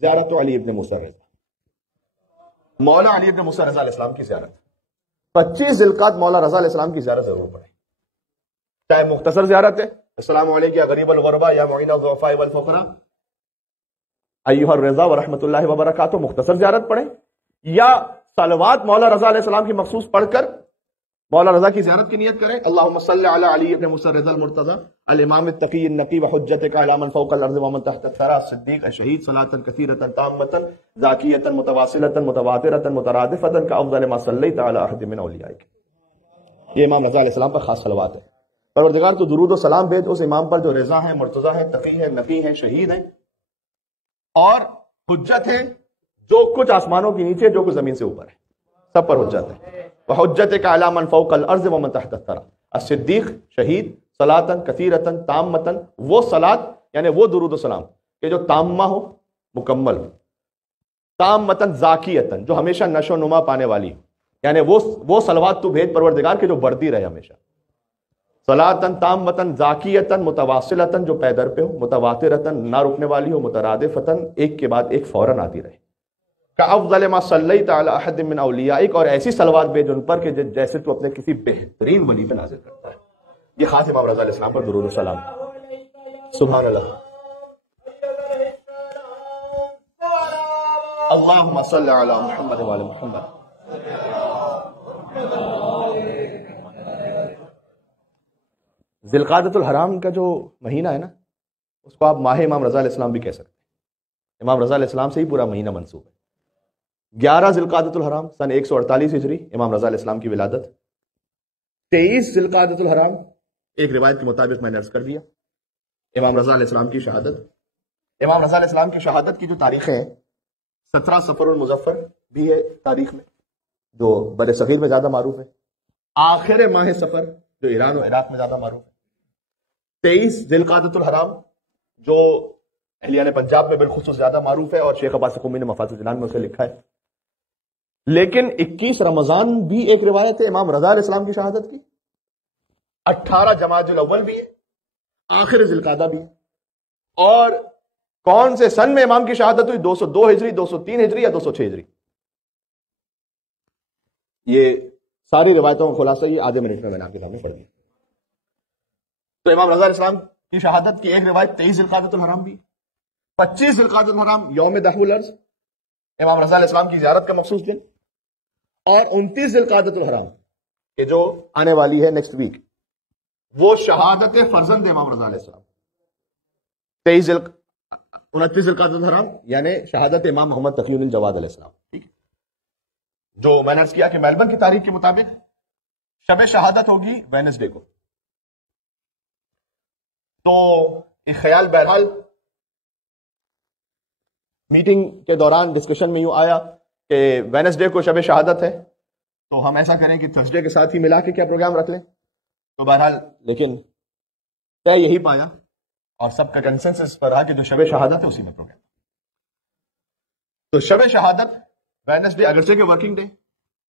زیارت علی ابن موسیٰ رضا، مولا علی ابن موسیٰ رضا علیہ السلام کی زیارت۔ 25 ذوالقعدہ مولا رضا علیہ السلام کی زیارت ضرور پڑھیں، چاہے مختصر زیارت ہے، السلام علیکم یا غریب الغرباء یا معین الضعفاء والفقراء ایھا الرضا ورحمۃ اللہ وبرکاتہ، مختصر زیارت پڑھیں، یا صلوات مولا رضا علیہ السلام کی مخصوص پڑھ کر مولا رضا کی زیارت کی نیت کریں. اللہم صلی علی علی ابن موسیٰ رضا المرتضی الامام التقی النقی وحجتک علی من فوق الارض ومن تحت الثری الصدیق الشہید صلاۃ کثیرۃ تامۃ ذاکیۃ متواصلۃ متواترۃ مترادفۃ کافضل ما صلیت علی احد من اولیائک. یہ امام رضا علیہ السلام پر خاص صلوات ہے. پروردگار تو درود و سلام بھیج اس امام پر جو رضا ہے، مرتضی ہے، تقی ہے، نقی ہے، شہید ہے اور حجت ہے. جو کچھ آسمانوں کے نیچے، جو کچھ زمین سے اوپر ہے، سب پر حجت ہے. وحجتک علی من فوق الارض ومن تحت الثری الصدیق شہید صلاۃ کثیرۃ تامۃ. وہ صلاۃ یعنی وہ درود و سلام کہ جو تامہ ہو، مکمل ہو، تامۃ ذاکیۃ جو ہمیشہ نشو و نما پانے والی ہو، یعنی وہ صلوات تو بھیج پروردگار کے جو بڑھتی رہے ہمیشہ. صلاۃ تامۃ ذاکیۃ متواصلۃ جو پیدر پہ ہو، متواترۃ نہ رکنے والی ہو، مترادفۃ ایک کے بعد ایک فوراً آتی رہے. کافضل ما صلیت علی احد من اولیائک اور ایسی صلوات بھیج ان پر کہ جیسے تو اپنے کسی بہترین ولی پہ نازل کرتا ہے. یہ خاص امام رضا علیہ السلام پر درود و سلام. سبحان اللہ. اللہم صلی علی محمد وعلی محمد. ذی القعدۃ الحرام کا جو مہینہ ہے نا، اس کو آپ ماہ امام رضا علیہ السلام بھی کہہ سکتے ہیں. امام رضا علیہ السلام سے ہی پورا مہینہ منسوب ہے. 11 ذی القعدۃ الحرام سن 148 ہجری امام رضا علیہ السلام کی ولادت. 23 ذی القعدۃ الحرام ایک روایت کے مطابق میں نے عرض کر دیا امام رضا علیہ السلام کی شہادت. امام رضا علیہ السلام کی شہادت کی جو تاریخیں ہیں، 17 صفر المظفر بھی ہے تاریخ میں جو بر صغیر میں زیادہ معروف ہے. آخر ماہ صفر جو ایران و عراق میں زیادہ معروف ہے. 23 ذی القعدۃ الحرام جو اہلیان پنجاب میں بالخصوص زیادہ معروف ہے اور شیخ عباس قمی نے مفاتیح الجنان میں اسے لکھا ہے. لیکن 21 رمضان بھی ایک روایت ہے امام رضا علیہ السلام کی شہادت کی. 18 جمادی الاول بھی ہے، آخر ذی القعدہ بھی ہے. اور کون سے سن میں امام کی شہادت ہوئی؟ 202 ہجری، 203 ہجری یا 206 ہجری. یہ ساری روایتوں کا خلاصہ یہ آدھے منٹ میں نے آپ کے سامنے پڑھ دیا. تو امام رضا علیہ السلام کی شہادت کی ایک روایت 23 ذی القعدۃ الحرام بھی. 25 ذی القعدۃ الحرام یوم دحو الارض امام رضا علیہ السلام کی زیارت کا مخصوص دن. اور 29 ذی القعدۃ الحرام کہ جو آنے والی ہے نیکسٹ ویک، وہ شہادت فرزند امام رضا علیہ السلام. 29 ذی القعدۃ الحرام یعنی شہادت امام محمد تقی الدین جواد علیہ السلام. ٹھیک، جو میں نے عرض کیا کہ میلبرن کی تاریخ کے مطابق شب شہادت ہوگی وینسڈے کو. تو ایک خیال بہرحال میٹنگ کے دوران ڈسکشن میں یوں آیا کہ وینسڈے کو شب شہادت ہے تو ہم ایسا کریں کہ تھرسڈے کے ساتھ ہی ملا کے کیا پروگرام رکھ لیں. تو بہرحال لیکن طے یہی پایا اور سب کا کنسنسس پر رہا کہ جو شب شہادت ہے اسی میں پروگرام. تو شب شہادت وینسڈے اگرچہ کہ ورکنگ ڈے،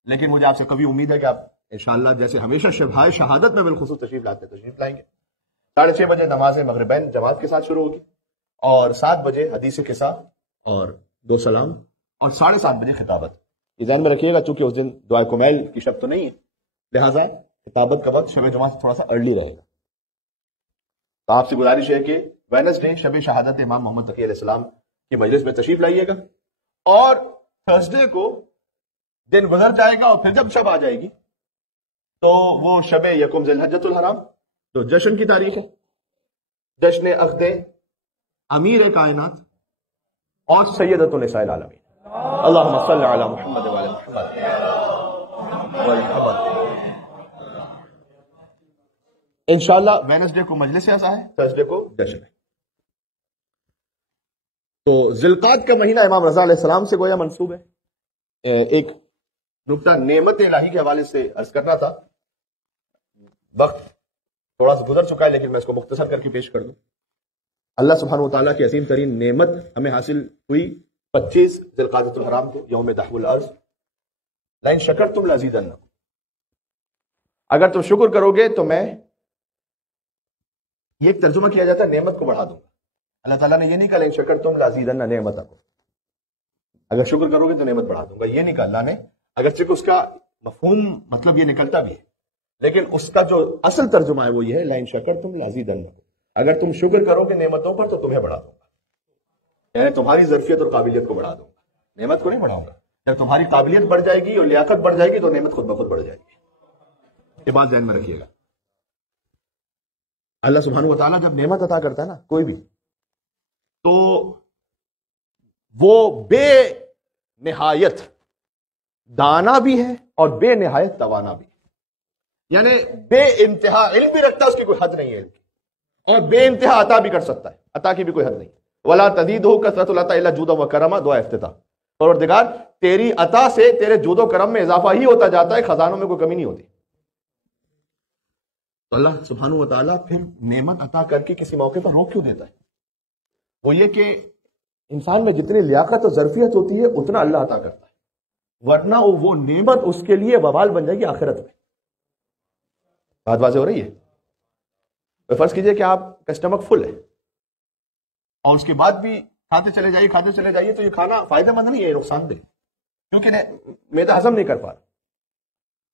لیکن مجھے آپ سے کبھی امید ہے کہ آپ انشاءاللہ جیسے ہمیشہ شبہ شہادت میں بالخصوص تشریف لائیں گے. 6:30 بجے نماز مغربین جماعت کے ساتھ شروع ہوگی اور 7 بجے حدیث قصہ اور 2 سلام اور 7:30 بجے خطابت. یہ ذہن میں رکھیے گا چونکہ اس دن دعائے کمیل کی شب تو نہیں ہے، لہٰذا خطابت کا وقت شب جمعہ سے تھوڑا سا ارلی رہے گا. تو آپ سے گزارش ہے کہ وینسڈے شب شہادت امام محمد تقی علیہ السلام کی مجلس میں تشریف لائیے گا اور تھرسڈے کو دن گزر جائے گا اور پھر جب شب آ جائے گی تو وہ شب یکم ذی الحجۃ الحرام جو جشن کی تاریخ ہے، جشن عقد امیر کائنات اور سیدۃ النساء العالمین. اللہم صلی علی محمد وعلی محمد. انشاءاللہ وینسڈے کو مجلس ایسا ہے، تھرسڈے کو جشن ہے. تو ذی القعدہ کا مہینہ امام رضا علیہ السلام سے گویا منسوب ہے. ایک نکتہ نعمت الہی کے حوالے سے عرض کرنا تھا، وقت تھوڑا سا گزر چکا ہے لیکن میں اس کو مختصر کر کے پیش کر دوں. اللہ سبحانہ وتعالیٰ کی عظیم ترین نعمت ہمیں حاصل ہوئی 25 ذی القعدۃ الحرام کو، یوم دحو الارض. لئن شکرتم لازیدنکم، اگر تم شکر کرو گے تو میں، یہ ایک ترجمہ کیا جاتا ہے نعمت کو بڑھا دوں گا. اللہ تعالیٰ نے یہ نہیں کہا لئن شکرتم لازیدن نعمتکم، اگر شکر کرو گے تو نعمت بڑھا دوں گا. یہ نہیں کہا اللہ نے، اگرچہ اس کا مفہوم مطلب یہ نکلتا بھی ہے، لیکن اس کا جو اصل ترجمہ ہے وہ یہ ہے لئن شکرتم لازیدنکم، اگر تم شکر کرو گے نعمتوں پر تو تمہیں بڑھا دوں گا. یعنی تمہاری ظرفیت اور قابلیت کو بڑھا دوں گا، نعمت کو نہیں بڑھاؤں گا. جب تمہاری قابلیت بڑھ جائے گی اور لیاقت بڑھ جائے گی تو نعمت خود بخود بڑھ جائے گی. یہ بات ذہن میں رکھیے گا. اللہ سبحانہ و تعالیٰ جب نعمت عطا کرتا ہے نا کوئی بھی، تو وہ بے نہایت دانا بھی ہے اور بے نہایت توانا بھی ہے. یعنی بے انتہا علم بھی رکھتا ہے، اس کی کوئی حد نہیں ہے علم کی، اور بے انتہا عطا بھی کر سکتا ہے، عطا کی بھی کوئی حد نہیں. ولا تزیدہ کثرۃ العطاء الا جودا و کرما، دعا افتتاح. پروردگار تیری عطا سے تیرے جود و کرم میں اضافہ ہی ہوتا جاتا ہے، خزانوں میں کوئی کمی نہیں ہوتی. تو اللہ سبحانہ و تعالیٰ پھر نعمت عطا کر کے کسی موقع پر روک کیوں دیتا ہے؟ وہ یہ کہ انسان میں جتنی لیاقت اور ظرفیت ہوتی ہے اتنا اللہ عطا کرتا ہے، ورنہ وہ نعمت اس کے لیے وبال بن جائے گی آخرت میں. بات واضح ہو رہی ہے؟ فرض کیجئے کہ آپ کا اسٹمک فل ہے اور اس کے بعد بھی کھاتے چلے جائیے تو یہ کھانا فائدہ مند نہیں ہے، نقصان دہ، کیونکہ معدہ ہضم نہیں کر پا رہا.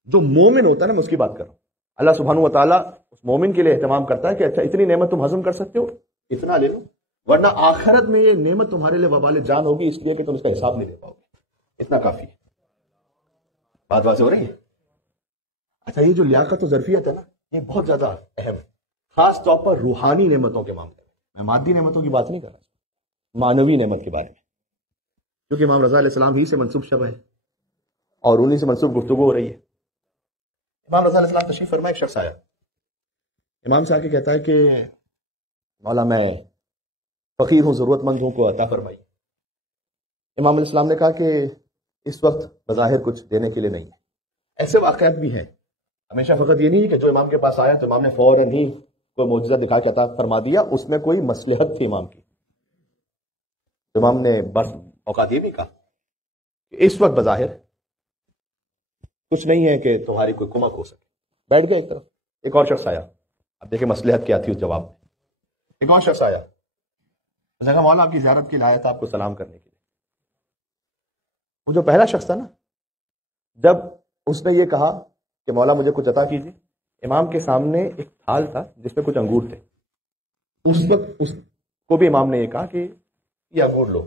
جو مومن ہوتا ہے نا، میں اس کی بات کر رہا ہوں. اللہ سبحانہ و تعالیٰ اس مومن کے لیے اہتمام کرتا ہے کہ اچھا اتنی نعمت تم ہضم کر سکتے ہو، اتنا لے لو، ورنہ آخرت میں یہ نعمت تمہارے لیے وبال جان ہوگی، اس لیے کہ تم اس کا حساب نہیں لے پاؤ گے. اتنا کافی ہے. بات واضح ہو رہی ہے؟ اچھا، یہ جو لیاقت و ظرفیت ہے نا، یہ بہت زیادہ اہم ہے، خاص طور پر روحانی نعمتوں کے معاملے میں. میں مادی نعمتوں کی بات نہیں کر رہا، معنوی نعمت کے بارے میں، کیونکہ امام رضا علیہ السلام ہی سے منسوب شب ہے اور انہی سے منسوب گفتگو ہو رہی ہے. امام رضا علیہ السلام تشریف فرما، ایک شخص آیا، امام سے آ کے کہتا ہے کہ مولا میں فقیر ہوں، ضرورت مند ہوں، کو عطا فرمائی. امام علیہ السلام نے کہا کہ اس وقت بظاہر کچھ دینے کے لیے نہیں ہے. ایسے واقعات بھی ہیں ہمیشہ، فقط یہ نہیں کہ جو امام کے پاس آیا تو امام نے فوراً ہی کوئی معجزہ دکھا کے عطا فرما دیا، اس میں کوئی مصلحت تھی امام کی. امام نے بس اوقات یہ بھی کہا کہ اس وقت بظاہر کچھ نہیں ہے کہ تمہاری کوئی کمک ہو سکے. بیٹھ گئے ایک طرف. ایک اور شخص آیا، اب دیکھیں مصلحت کیا تھی اس جواب میں. ایک اور شخص آیا، اس نے کہا مولا آپ کی زیارت کے لیے آیا تھا، آپ کو سلام کرنے کے لیے. وہ جو پہلا شخص تھا نا، جب اس نے یہ کہا کہ مولا مجھے کچھ عطا کیجیے، امام کے سامنے ایک تھال تھا جس میں کچھ انگور تھے. اس وقت اس کو بھی امام نے یہ کہا کہ یہ انگور لو.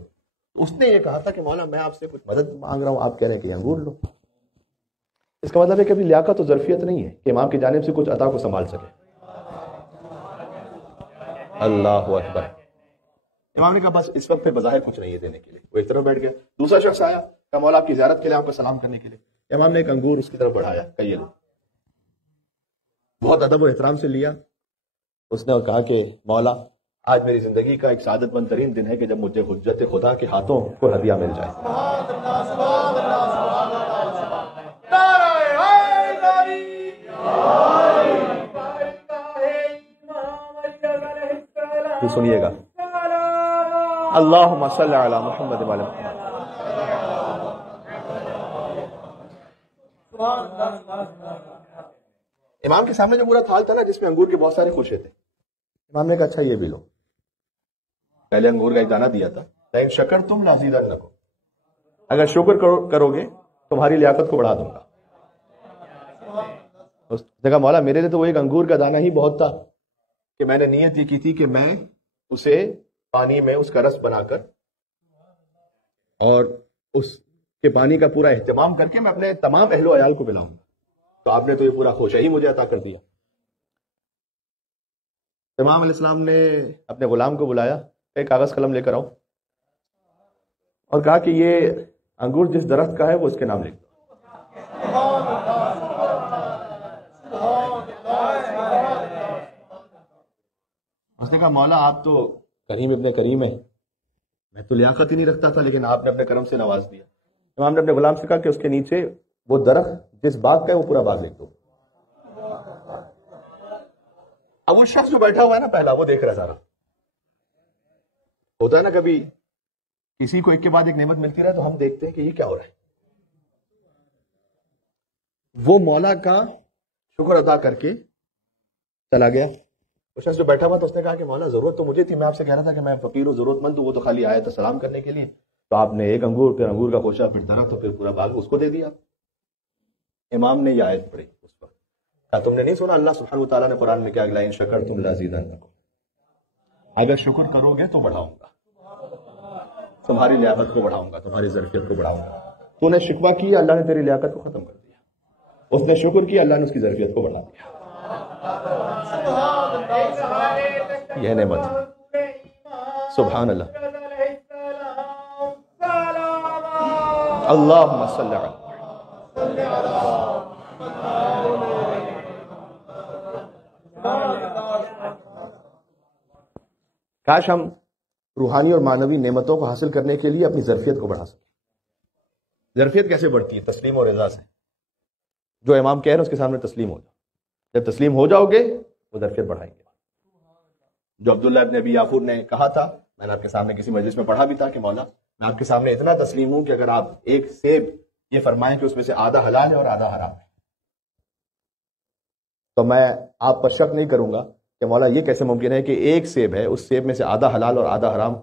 اس نے یہ کہا تھا کہ مولا میں آپ سے کچھ مدد مانگ رہا ہوں، آپ کہہ رہے ہیں کہ یہ انگور لو. اس کا مطلب ہے کہ ابھی لیاقت و ظرفیت نہیں ہے کہ امام کی جانب سے کچھ عطا کو سنبھال سکے. اللہ اکبر. امام نے کہا بس اس وقت پہ بظاہر کچھ نہیں ہے دینے کے لیے. وہ ایک طرف بیٹھ گیا. دوسرا شخص آیا، کہا مولا آپ کی زیارت کے لیے، آپ کو سلام کرنے کے لیے. امام نے ایک انگور اس کی طرف بڑھایا، کہ یہ لو. بہت ادب و احترام سے لیا. اس نے کہا کہ مولا آج میری زندگی کا ایک سعادت مند ترین دن ہے کہ جب مجھے حجت خدا کے ہاتھوں کو ہدیہ مل جائے. سنیے گا، اللہم صلی علی محمد وعلی محمد. امام کے سامنے جو پورا تھال تھا نا، جس میں انگور کے بہت سارے خوشے تھے، امام نے کہا اچھا یہ بھی لو. پہلے انگور کا ایک دانہ دیا تھا، لیکن شکر تم لازیدنکم، اگر شکر کرو گے تمہاری لیاقت کو بڑھا دوں گا. اس نے کہا مولا میرے لیے تو وہ ایک انگور کا دانہ ہی بہت تھا کہ میں نے نیت یہ کی تھی کہ میں اسے پانی میں اس کا رس بنا کر اور اس کے پانی کا پورا اہتمام کر کے میں اپنے تمام اہل و عیال کو پلاؤں گا. تو آپ نے تو یہ پورا خوشہ ہی مجھے عطا کر دیا. امام علیہ السلام نے اپنے غلام کو بلایا، ایک کاغذ قلم لے کر آؤ، اور کہا کہ یہ انگور جس درخت کا ہے وہ اس کے نام لکھ دو. اس نے کہا مولا آپ تو کریم ابن کریم ہیں، میں تو لیاقت ہی نہیں رکھتا تھا، لیکن آپ نے اپنے کرم سے نواز دیا. امام نے اپنے غلام سے کہا کہ اس کے نیچے وہ درخت جس باغ کا ہے وہ پورا باغ لکھ دو. اب وہ شخص جو بیٹھا ہوا ہے نا پہلا، وہ دیکھ رہا سارا. ہوتا ہے نا کبھی کسی کو ایک کے بعد ایک نعمت ملتی رہے تو ہم دیکھتے ہیں کہ یہ کیا ہو رہا ہے. وہ مولا کا شکر ادا کر کے چلا گیا. وہ شخص جو بیٹھا ہوا تھا اس نے کہا کہ مولا ضرورت تو مجھے تھی، میں آپ سے کہہ رہا تھا کہ میں فقیر ہوں، ضرورت مند ہوں، وہ تو خالی آیا تھا سلام کرنے کے لیے، تو آپ نے ایک انگور، پھر انگور کا خوشہ، پھر درخت، تو پھر پورا باغ اس کو دے دیا. امام نے یہ آیت پڑھی اس وقت، کہا تم نے نہیں سنا اللہ سبحانہ و تعالیٰ نے قرآن میں کیا اگلا، ان شکرتم لازیدنکم، اگر شکر کرو گے تو بڑھاؤں گا، تمہاری لیاقت کو بڑھاؤں گا، تمہاری ظرفیت کو بڑھاؤں گا. تو نے شکوہ کیا، اللہ نے تیری لیاقت کو ختم کر دیا. اس نے شکر کیا، اللہ نے اس کی ظرفیت کو بڑھا دیا. یہ نعمت ہے. سبحان اللہ. اللہم صلی علی کاش ہم روحانی اور معنوی نعمتوں کو حاصل کرنے کے لیے اپنی ظرفیت کو بڑھا سکیں. ظرفیت کیسے بڑھتی ہے؟ تسلیم اور رضا سے. جو امام کہہ رہے ہیں اس کے سامنے تسلیم ہو جاؤ. جب تسلیم ہو جاؤ گے وہ ظرفیت بڑھائیں گے. جو عبداللہ ابن ابی یافور نے کہا تھا، میں نے آپ کے سامنے کسی مجلس میں پڑھا بھی تھا کہ مولا میں آپ کے سامنے اتنا تسلیم ہوں کہ اگر آپ ایک سیب یہ فرمائیں کہ اس میں سے آدھا حلال ہے اور آدھا حرام ہے تو میں آپ پر شک نہیں کروں گا کہ مولا یہ کیسے ممکن ہے کہ ایک سیب ہے، اس سیب میں سے آدھا حلال اور آدھا حرام،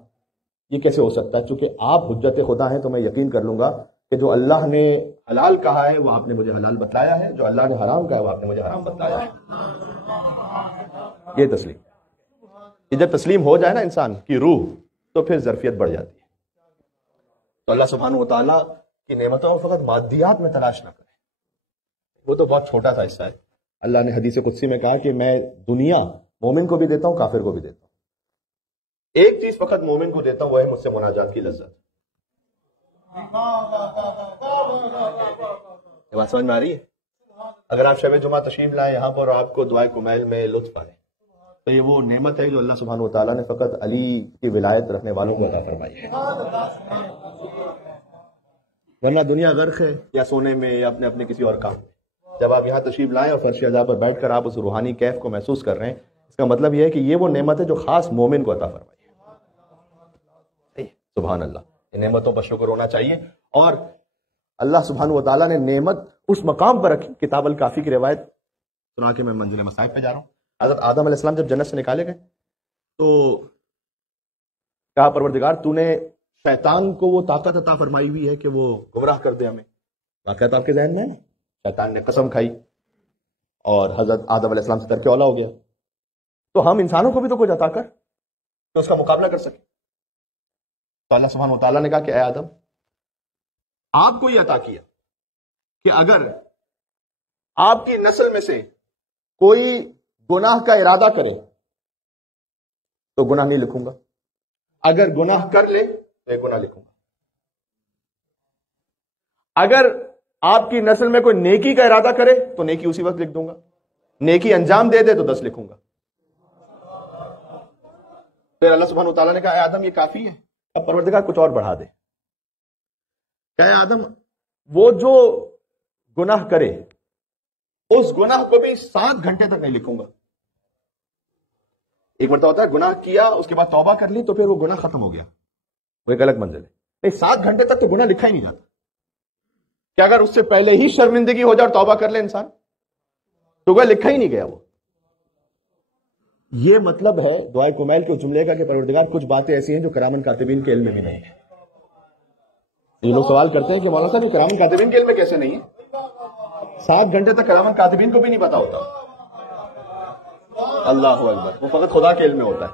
یہ کیسے ہو سکتا ہے؟ چونکہ آپ حجت خدا ہیں تو میں یقین کر لوں گا کہ جو اللہ نے حلال کہا ہے وہ آپ نے مجھے حلال بتلایا ہے، جو اللہ نے حرام کہا ہے وہ آپ نے مجھے حرام بتلایا ہے. یہ تسلیم. یہ جب تسلیم ہو جائے نا انسان کی روح تو پھر ظرفیت بڑھ جاتی ہے. تو اللہ سبحانہ و تعالیٰ کی نعمتوں کو فقط مادیات میں تلاش نہ کریں، وہ تو بہت چھوٹا سا حصہ ہے. اللہ نے حدیث قدسی میں کہا کہ میں دنیا مومن کو بھی دیتا ہوں، کافر کو بھی دیتا ہوں. ایک چیز فقط مومن کو دیتا ہوں، وہ ہے مجھ سے مناجات کی لذت. یہ بات سمجھ میں آ رہی ہے؟ اگر آپ شب جمعہ تشریف لائیں یہاں پر اور آپ کو دعائے کمیل میں لطف آئے تو یہ وہ نعمت ہے جو اللہ سبحانہ و تعالیٰ نے فقط علی کی ولایت رکھنے والوں کو عطا فرمائی ہے. ورنہ دنیا غرق ہے یا سونے میں یا اپنے اپنے کسی اور کام میں. جب آپ یہاں تشریف لائیں اور فرش عزا پر بیٹھ کر آپ اس روحانی کیف کو محسوس کر رہے ہیں، اس کا مطلب یہ ہے کہ یہ وہ نعمت ہے جو خاص مومن کو عطا فرمائی ہے. سبحان اللہ. ان نعمتوں پر شکر ہونا چاہیے. اور اللہ سبحانہ و تعالیٰ نے نعمت اس مقام پر رکھی. کتاب الکافی کی روایت سنا کے میں منزل مصائب پہ جا رہا ہوں. حضرت آدم علیہ السلام جب جنت سے نکالے گئے تو کہا پروردگار تو نے شیطان کو وہ طاقت عطا فرمائی ہوئی ہے کہ وہ گمراہ کر دے ہمیں. واقعات آپ کے ذہن میں ہے نا؟ شیطان نے قسم کھائی اور حضرت آدم علیہ السلام سے ترک اولا ہو گیا. تو ہم انسانوں کو بھی تو کچھ عطا کر تو اس کا مقابلہ کر سکیں. تو اللہ سبحانہ و تعالیٰ نے کہا کہ اے آدم آپ کو یہ عطا کیا کہ اگر آپ کی نسل میں سے کوئی گناہ کا ارادہ کرے تو گناہ نہیں لکھوں گا، اگر گناہ کر لے تو ایک گناہ لکھوں گا. اگر آپ کی نسل میں کوئی نیکی کا ارادہ کرے تو نیکی اسی وقت لکھ دوں گا، نیکی انجام دے دے تو 10 لکھوں گا. پھر اللہ سبحانہ وتعالیٰ نے کہا اے آدم یہ کافی ہے، اب پروردگار کچھ اور بڑھا دے. کہ اے آدم وہ جو گناہ کرے اس گناہ کو بھی 7 گھنٹے تک نہیں لکھوں گا. ایک مرتبہ ہوتا ہے گناہ کیا اس کے بعد توبہ کر لی تو پھر وہ گناہ ختم ہو گیا، وہ ایک الگ منزل ہے. نہیں 7 گھنٹے تک تو گناہ لکھا ہی نہیں جاتا. کہ اگر اس سے پہلے ہی شرمندگی ہو جائے اور توبہ کر لے انسان تو وہ لکھا ہی نہیں گیا. وہ یہ مطلب ہے دعائے کمیل کے جملے کا کہ پروردگار کچھ باتیں ایسی ہیں جو کرامن کاتبین کے علم میں بھی نہیں ہے. یہ لوگ سوال کرتے ہیں کہ مولانا صاحب یہ کرامن کاتبین کے علم میں کیسے نہیں ہے؟ 7 گھنٹے تک کرامن کاتبین کو بھی نہیں پتا ہوتا. اللہ اکبر. وہ فقط خدا کے علم میں ہوتا ہے.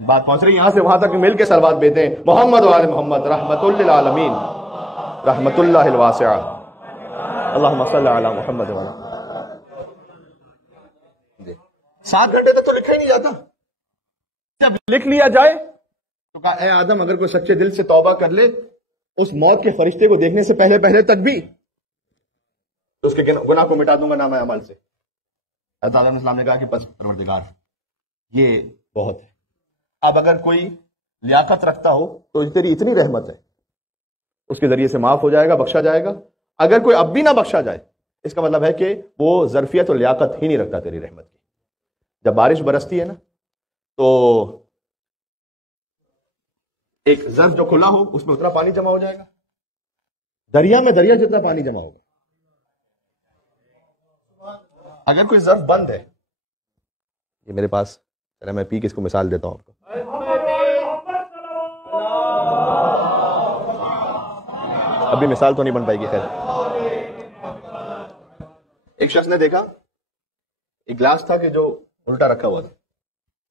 بات پہنچ رہی یہاں سے وہاں تک مل کے سلوات بیتے ہیں محمد وآل محمد رحمت للعالمین رحمت اللہ الواسعہ اللہم صلی علی محمد وآل. 7 گھنٹے تک تو لکھا ہی نہیں جاتا. جب لکھ لیا جائے تو کہا اے آدم اگر کوئی سچے دل سے توبہ کر لے اس موت کے فرشتے کو دیکھنے سے پہلے تک بھی تو اس کے گناہ کو مٹا دوں گا نامہ اعمال سے. حضرت آدم علیہ السلام نے کہا کہ بس پروردگار یہ بہت ہے. اب اگر کوئی لیاقت رکھتا ہو تو تیری اتنی رحمت ہے اس کے ذریعے سے معاف ہو جائے گا، بخشا جائے گا. اگر کوئی اب بھی نہ بخشا جائے اس کا مطلب ہے کہ وہ ظرفیت اور لیاقت ہی نہیں رکھتا تیری رحمت کی. جب بارش برستی ہے نا تو ایک ظرف جو کھلا ہو اس میں اتنا پانی جمع ہو جائے گا، دریا میں دریا جتنا پانی جمع ہوگا. اگر کوئی ظرف بند ہے، یہ میرے پاس میں پی کے اس کو مثال دیتا ہوں آپ کو. ابھی مثال تو نہیں بن پائے گی. خیر ایک شخص نے دیکھا ایک گلاس تھا کہ جو الٹا رکھا ہوا تھا.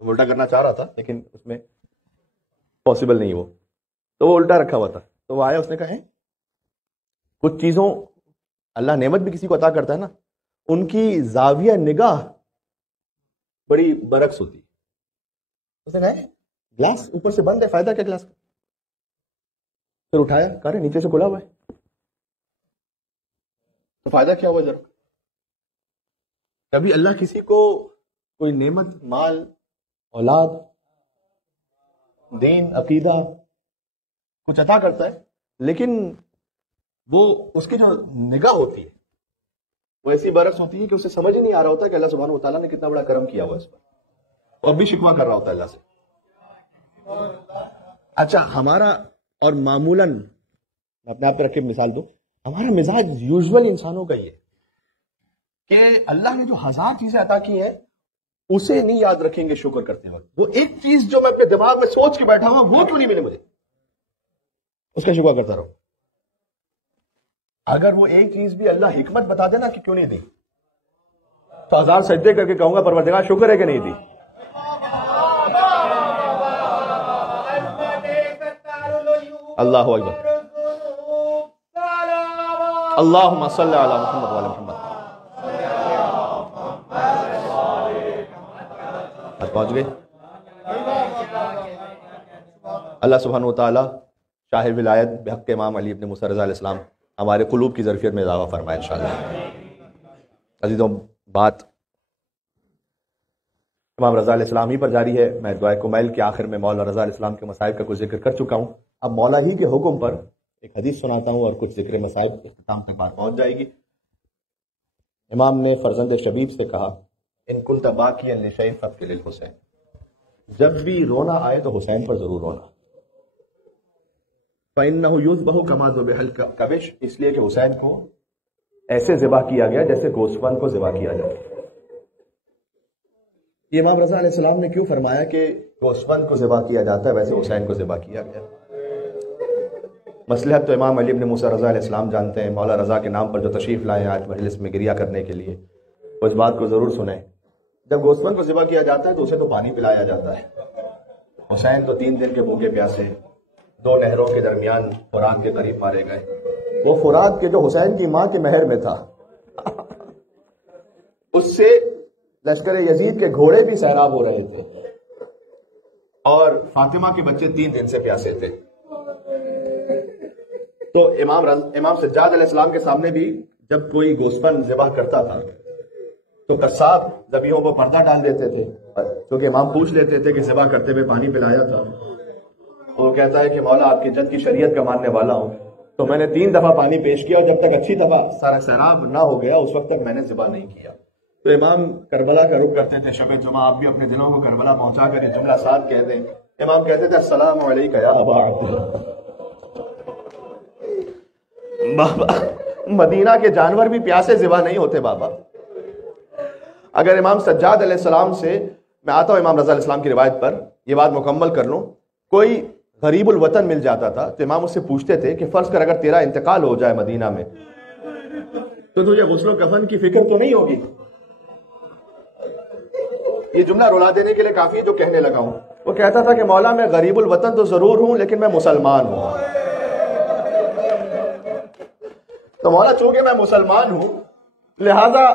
وہ الٹا کرنا چاہ رہا تھا لیکن اس میں پاسبل نہیں وہ، تو وہ الٹا رکھا ہوا تھا. تو وہ آیا، اس نے کہا کچھ چیزوں اللہ نعمت بھی کسی کو عطا کرتا ہے نا، ان کی زاویہ نگاہ بڑی برعکس ہوتی ہے. اس نے کہا گلاس اوپر سے بند ہے، فائدہ کیا گلاس کا؟ پھر اٹھایا، کہا رہے نیچے سے کھلا ہوا ہے، تو فائدہ کیا ہوا ذرا؟ کبھی اللہ کسی کو کوئی نعمت، مال، اولاد، دین، عقیدہ کچھ عطا کرتا ہے، لیکن وہ اس کی جو نگاہ ہوتی ہے وہ ایسی برعکس ہوتی ہے کہ اسے سمجھ ہی نہیں آ رہا ہوتا کہ اللہ سبحانہ وتعالیٰ نے کتنا بڑا کرم کیا ہوا اس پر، اور بھی شکوہ کر رہا ہوتا ہے اللہ سے. اچھا ہمارا اور معمولاً میں اپنے آپ پہ رکھ کے مثال دوں، ہمارا مزاج یوزول انسانوں کا یہ ہے کہ اللہ نے جو 1000 چیزیں عطا کی ہیں اسے نہیں یاد رکھیں گے شکر کرتے ہیں. وہ ایک چیز جو میں اپنے دماغ میں سوچ کے بیٹھا ہوا وہ کیوں نہیں ملے مجھے، اس کا شکر کرتا رہو. اگر وہ ایک چیز بھی اللہ حکمت بتا دینا کہ کیوں نہیں دی، تو 1000 سجدے کر کے کہوں گا پروردگار شکر ہے کہ نہیں دی. اللہ اکبر، اللہم صلی علی محمد وعلی محمد. پہنچ گئے. اللہ سبحانہ وتعالی شاہ ولایت بحق امام علی ابن موسیٰ رضا علیہ السلام ہمارے قلوب کی ظرفیت میں اضافہ فرمائے انشاءاللہ. عزیزوں، بات امام رضا علیہ السلام ہی پر جاری ہے. میں دعائے کمیل کے آخر میں مولا رضا علیہ السلام کے مصائب کا کچھ ذکر کر چکا ہوں. اب مولا ہی کے حکم پر ایک حدیث سناتا ہوں اور کچھ ذکر مصائب اختتام تک بات پہنچ جائے گی. امام نے فرزند شبیب سے کہا، ان کنت باقیا لشیء فابکی للحسین، جب بھی رونا آئے تو حسین پر ضرور رونا. فإنه يذبح كما ذبح الكبش، اس لیے کہ حسین کو ایسے ذبح کیا گیا جیسے گوسفند کو ذبح کیا جائے. یہ امام رضا علیہ السلام نے کیوں فرمایا کہ گوسفند کو ذبح کیا جاتا ہے ویسے حسین کو ذبح کیا گیا؟ مصلحت تو امام علی ابن موسیٰ رضا علیہ السلام جانتے ہیں. مولا رضا کے نام پر جو تشریف لائے آج مجلس میں گریہ کرنے کے لیے، وہ اس بات کو ضرور سنیں. جب گوسفند کو ذبح کیا جاتا ہے تو اسے تو پانی پلایا جاتا ہے. حسین تو 3 دن کے بھوکے پیاسے 2 نہروں کے درمیان فرات کے قریب مارے گئے. وہ فرات کے جو حسین کی ماں کے مہر میں تھا اس سے لشکر یزید کے گھوڑے بھی سیراب ہو رہے تھے، اور فاطمہ کے بچے 3 دن سے پیاسے تھے. تو امام سجاد علیہ السلام کے سامنے بھی جب کوئی گوسفند ذبح کرتا تھا تو قصاب ذبیحوں پر پردہ ڈال دیتے تھے، کیونکہ امام پوچھ لیتے تھے کہ ذبح کرتے ہوئے پانی پلایا تھا. وہ کہتا ہے کہ مولا آپ کی جد کی شریعت کا ماننے والا ہوں، تو میں نے 3 دفعہ پانی پیش کیا اور جب تک اچھی دفعہ سارا سیراب نہ ہو گیا اس وقت تک میں نے ذبح نہیں کیا. تو امام کربلا کا رخ کرتے تھے. شب جمعہ آپ بھی اپنے دلوں کو کربلا پہنچا کر یہ جملہ ساتھ کہہ دیں. امام کہتے تھے السلام علیکم یا ابا عبداللہ. بابا مدینہ کے جانور بھی پیاسے ذبح نہیں ہوتے بابا. اگر امام سجاد علیہ السلام سے، میں آتا ہوں امام رضا علیہ السلام کی روایت پر، یہ بات مکمل کر لوں، کوئی غریب الوطن مل جاتا تھا تو امام اس سے پوچھتے تھے کہ فرض کر اگر تیرا انتقال ہو جائے مدینہ میں تو تجھے غسل و کفن کی فکر تو نہیں ہوگی؟ یہ جملہ رولا دینے کے لیے کافی ہے جو کہنے لگا ہوں. وہ کہتا تھا کہ مولا میں غریب الوطن تو ضرور ہوں لیکن میں مسلمان ہوں. تو مولا چونکہ میں مسلمان ہوں لہذا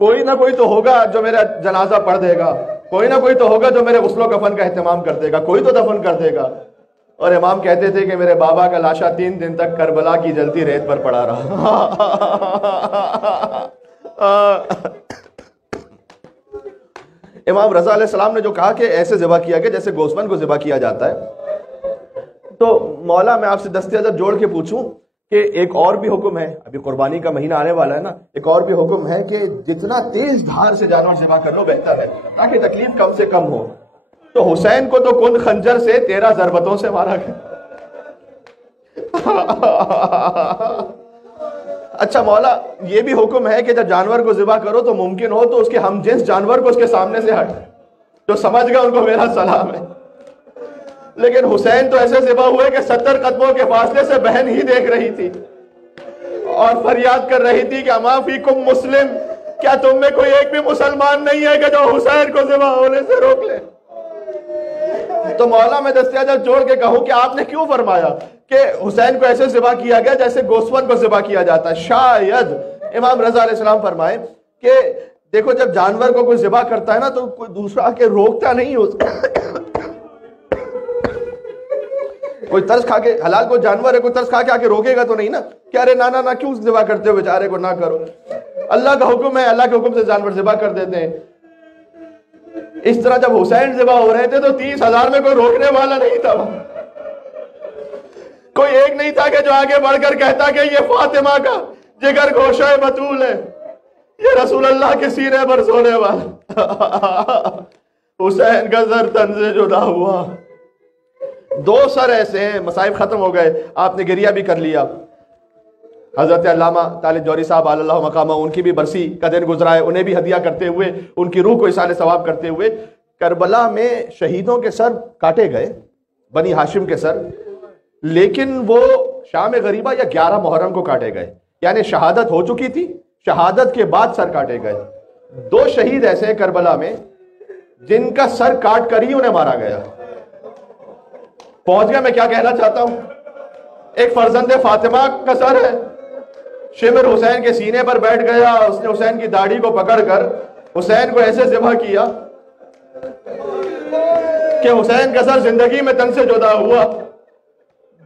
کوئی نہ کوئی تو ہوگا جو میرا جنازہ پڑھ دے گا، کوئی نہ کوئی تو ہوگا جو میرے غسل و کفن کا اہتمام کر دے گا، کوئی تو دفن کر دے گا. اور امام کہتے تھے کہ میرے بابا کا لاشا 3 دن تک کربلا کی جلتی ریت پر پڑا رہا. امام رضا علیہ السلام نے جو کہا کہ ایسے ذبح کیا گیا جیسے گوسفند کو ذبح کیا جاتا ہے، تو مولا میں آپ سے دستیازت جوڑ کے پوچھوں کہ ایک اور بھی حکم ہے، ابھی قربانی کا مہینہ آنے والا ہے نا، ایک اور بھی حکم ہے کہ جتنا تیز دھار سے جانور ذبح کر لو بہتر ہے تاکہ تکلیف کم سے کم ہو. تو حسین کو تو کن خنجر سے 13 ضربتوں سے مارا گیا. اچھا مولا یہ بھی حکم ہے کہ جب جانور کو ذبح کرو تو ممکن ہو تو اس کے ہم جنس جانور کو اس کے سامنے سے ہٹ، جو سمجھ گیا ان کو میرا سلام ہے. لیکن حسین تو ایسے ذبح ہوئے کہ 70 قدموں کے فاصلے سے بہن ہی دیکھ رہی تھی اور فریاد کر رہی تھی کہ اما فیکم مسلم، کیا تم میں کوئی ایک بھی مسلمان نہیں ہے کہ جو حسین کو ذبح ہونے سے روک لے؟ تو مولا میں دستیازت جوڑ کے کہوں کہ آپ نے کیوں فرمایا کہ حسین کو ایسے ذبح کیا گیا جیسے گوسفند کو ذبح کیا جاتا ہے. شاید امام رضا علیہ السلام فرمائے کہ دیکھو جب جانور کو کوئی ذبح کرتا ہے نا تو کوئی دوسرا آ کے روکتا نہیں ہو. کوئی ترس کھا کے، حلال کو جانور ہے، کوئی ترس کھا کے آ کے روکے گا تو نہیں نا کہ ارے نانا نہ کیوں ذبح کرتے ہو بیچارے کو، نہ کرو. اللہ کا حکم ہے، اللہ کے حکم سے جانور ذبح کر دیتے ہیں. اس طرح جب حسین ذبح ہو رہے تھے تو 30,000 میں کوئی روکنے والا نہیں تھا. کوئی ایک نہیں تھا کہ جو آگے بڑھ کر کہتا کہ یہ فاطمہ کا جگر گوشہ بطول ہے، یہ رسول اللہ کے سینے پر سونے والا. حسین کا سر تن سے جدا ہوا. 2 سر ایسے ہیں، مصائب ختم ہو گئے، آپ نے گریہ بھی کر لیا. حضرت علامہ طالب جوہری صاحب علی اللہ مقامہ، ان کی بھی برسی کا دن گزرا ہے، انہیں بھی ہدیہ کرتے ہوئے، ان کی روح کو ایصال ثواب کرتے ہوئے. کربلا میں شہیدوں کے سر کاٹے گئے، بنی ہاشم کے سر، لیکن وہ شام غریبہ یا 11 محرم کو کاٹے گئے، یعنی شہادت ہو چکی تھی، شہادت کے بعد سر کاٹے گئے. 2 شہید ایسے ہیں کربلا میں جن کا سر کاٹ کر ہی انہیں مارا گیا. پہنچ گیا میں کیا کہنا چاہتا ہوں. ایک فرزند فاطمہ کا سر ہے، شمر حسین کے سینے پر بیٹھ گیا، اس نے حسین کی داڑھی کو پکڑ کر حسین کو ایسے ذبح کیا کہ حسین کا سر زندگی میں تن سے جدا ہوا.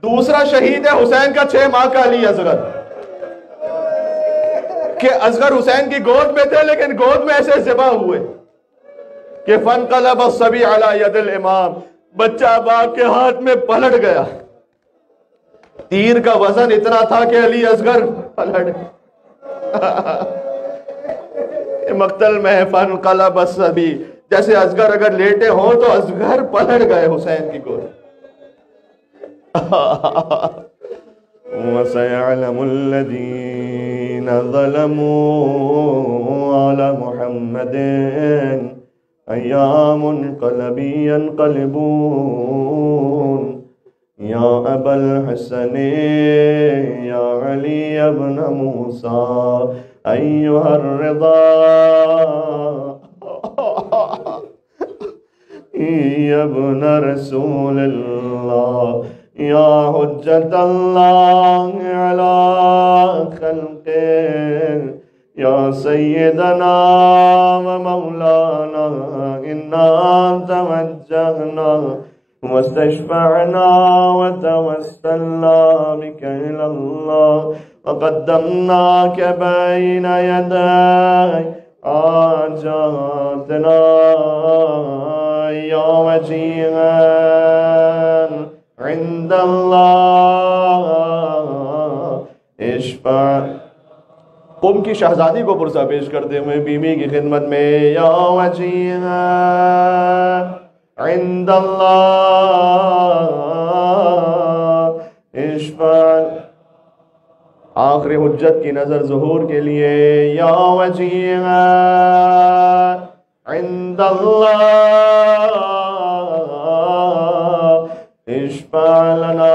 دوسرا شہید ہے حسین کا 6 ماہ کا علی اصغر، کہ اصغر حسین کی گود میں تھے لیکن گود میں ایسے ذبح ہوئے کہ فانقلب الصبی علی ید الامام، بچہ باپ کے ہاتھ میں پلٹ گیا. تیر کا وزن اتنا تھا کہ علی اصغر پلٹ مقتل میں فانقلب الصبی، جیسے اصغر اگر لیٹے ہوں تو اصغر پلٹ گئے حسین کی گود. وَسَيَعْلَمُ الَّذِينَ ظَلَمُوا عَلَى مُحَمَّدٍ أَيَّا مُنْقَلَبٍ يَنْقَلِبُونَ يَا أَبَا الْحَسَنِ يَا عَلِيَّ بْنَ مُوسَى أَيُّهَا الرِّضَا يَا ابْنَ رَسُولِ اللَّهِ یا حجت اللہ علی خلقہ یا سیدنا و مولانا انا توجہنا واستشفعنا وتوسلنا بک الی اللہ وقدمناک بین یدی حاجاتنا یا وجیہا عند اللہ اشفع. قم کی شہزادی کو پرسہ پیش کرتے ہوئے بیوی کی خدمت میں یا وجیہا عند اللہ اشفع. آخری حجت کی نظر ظہور کے لیے یا وجیہا عند اللہ اشفع لنا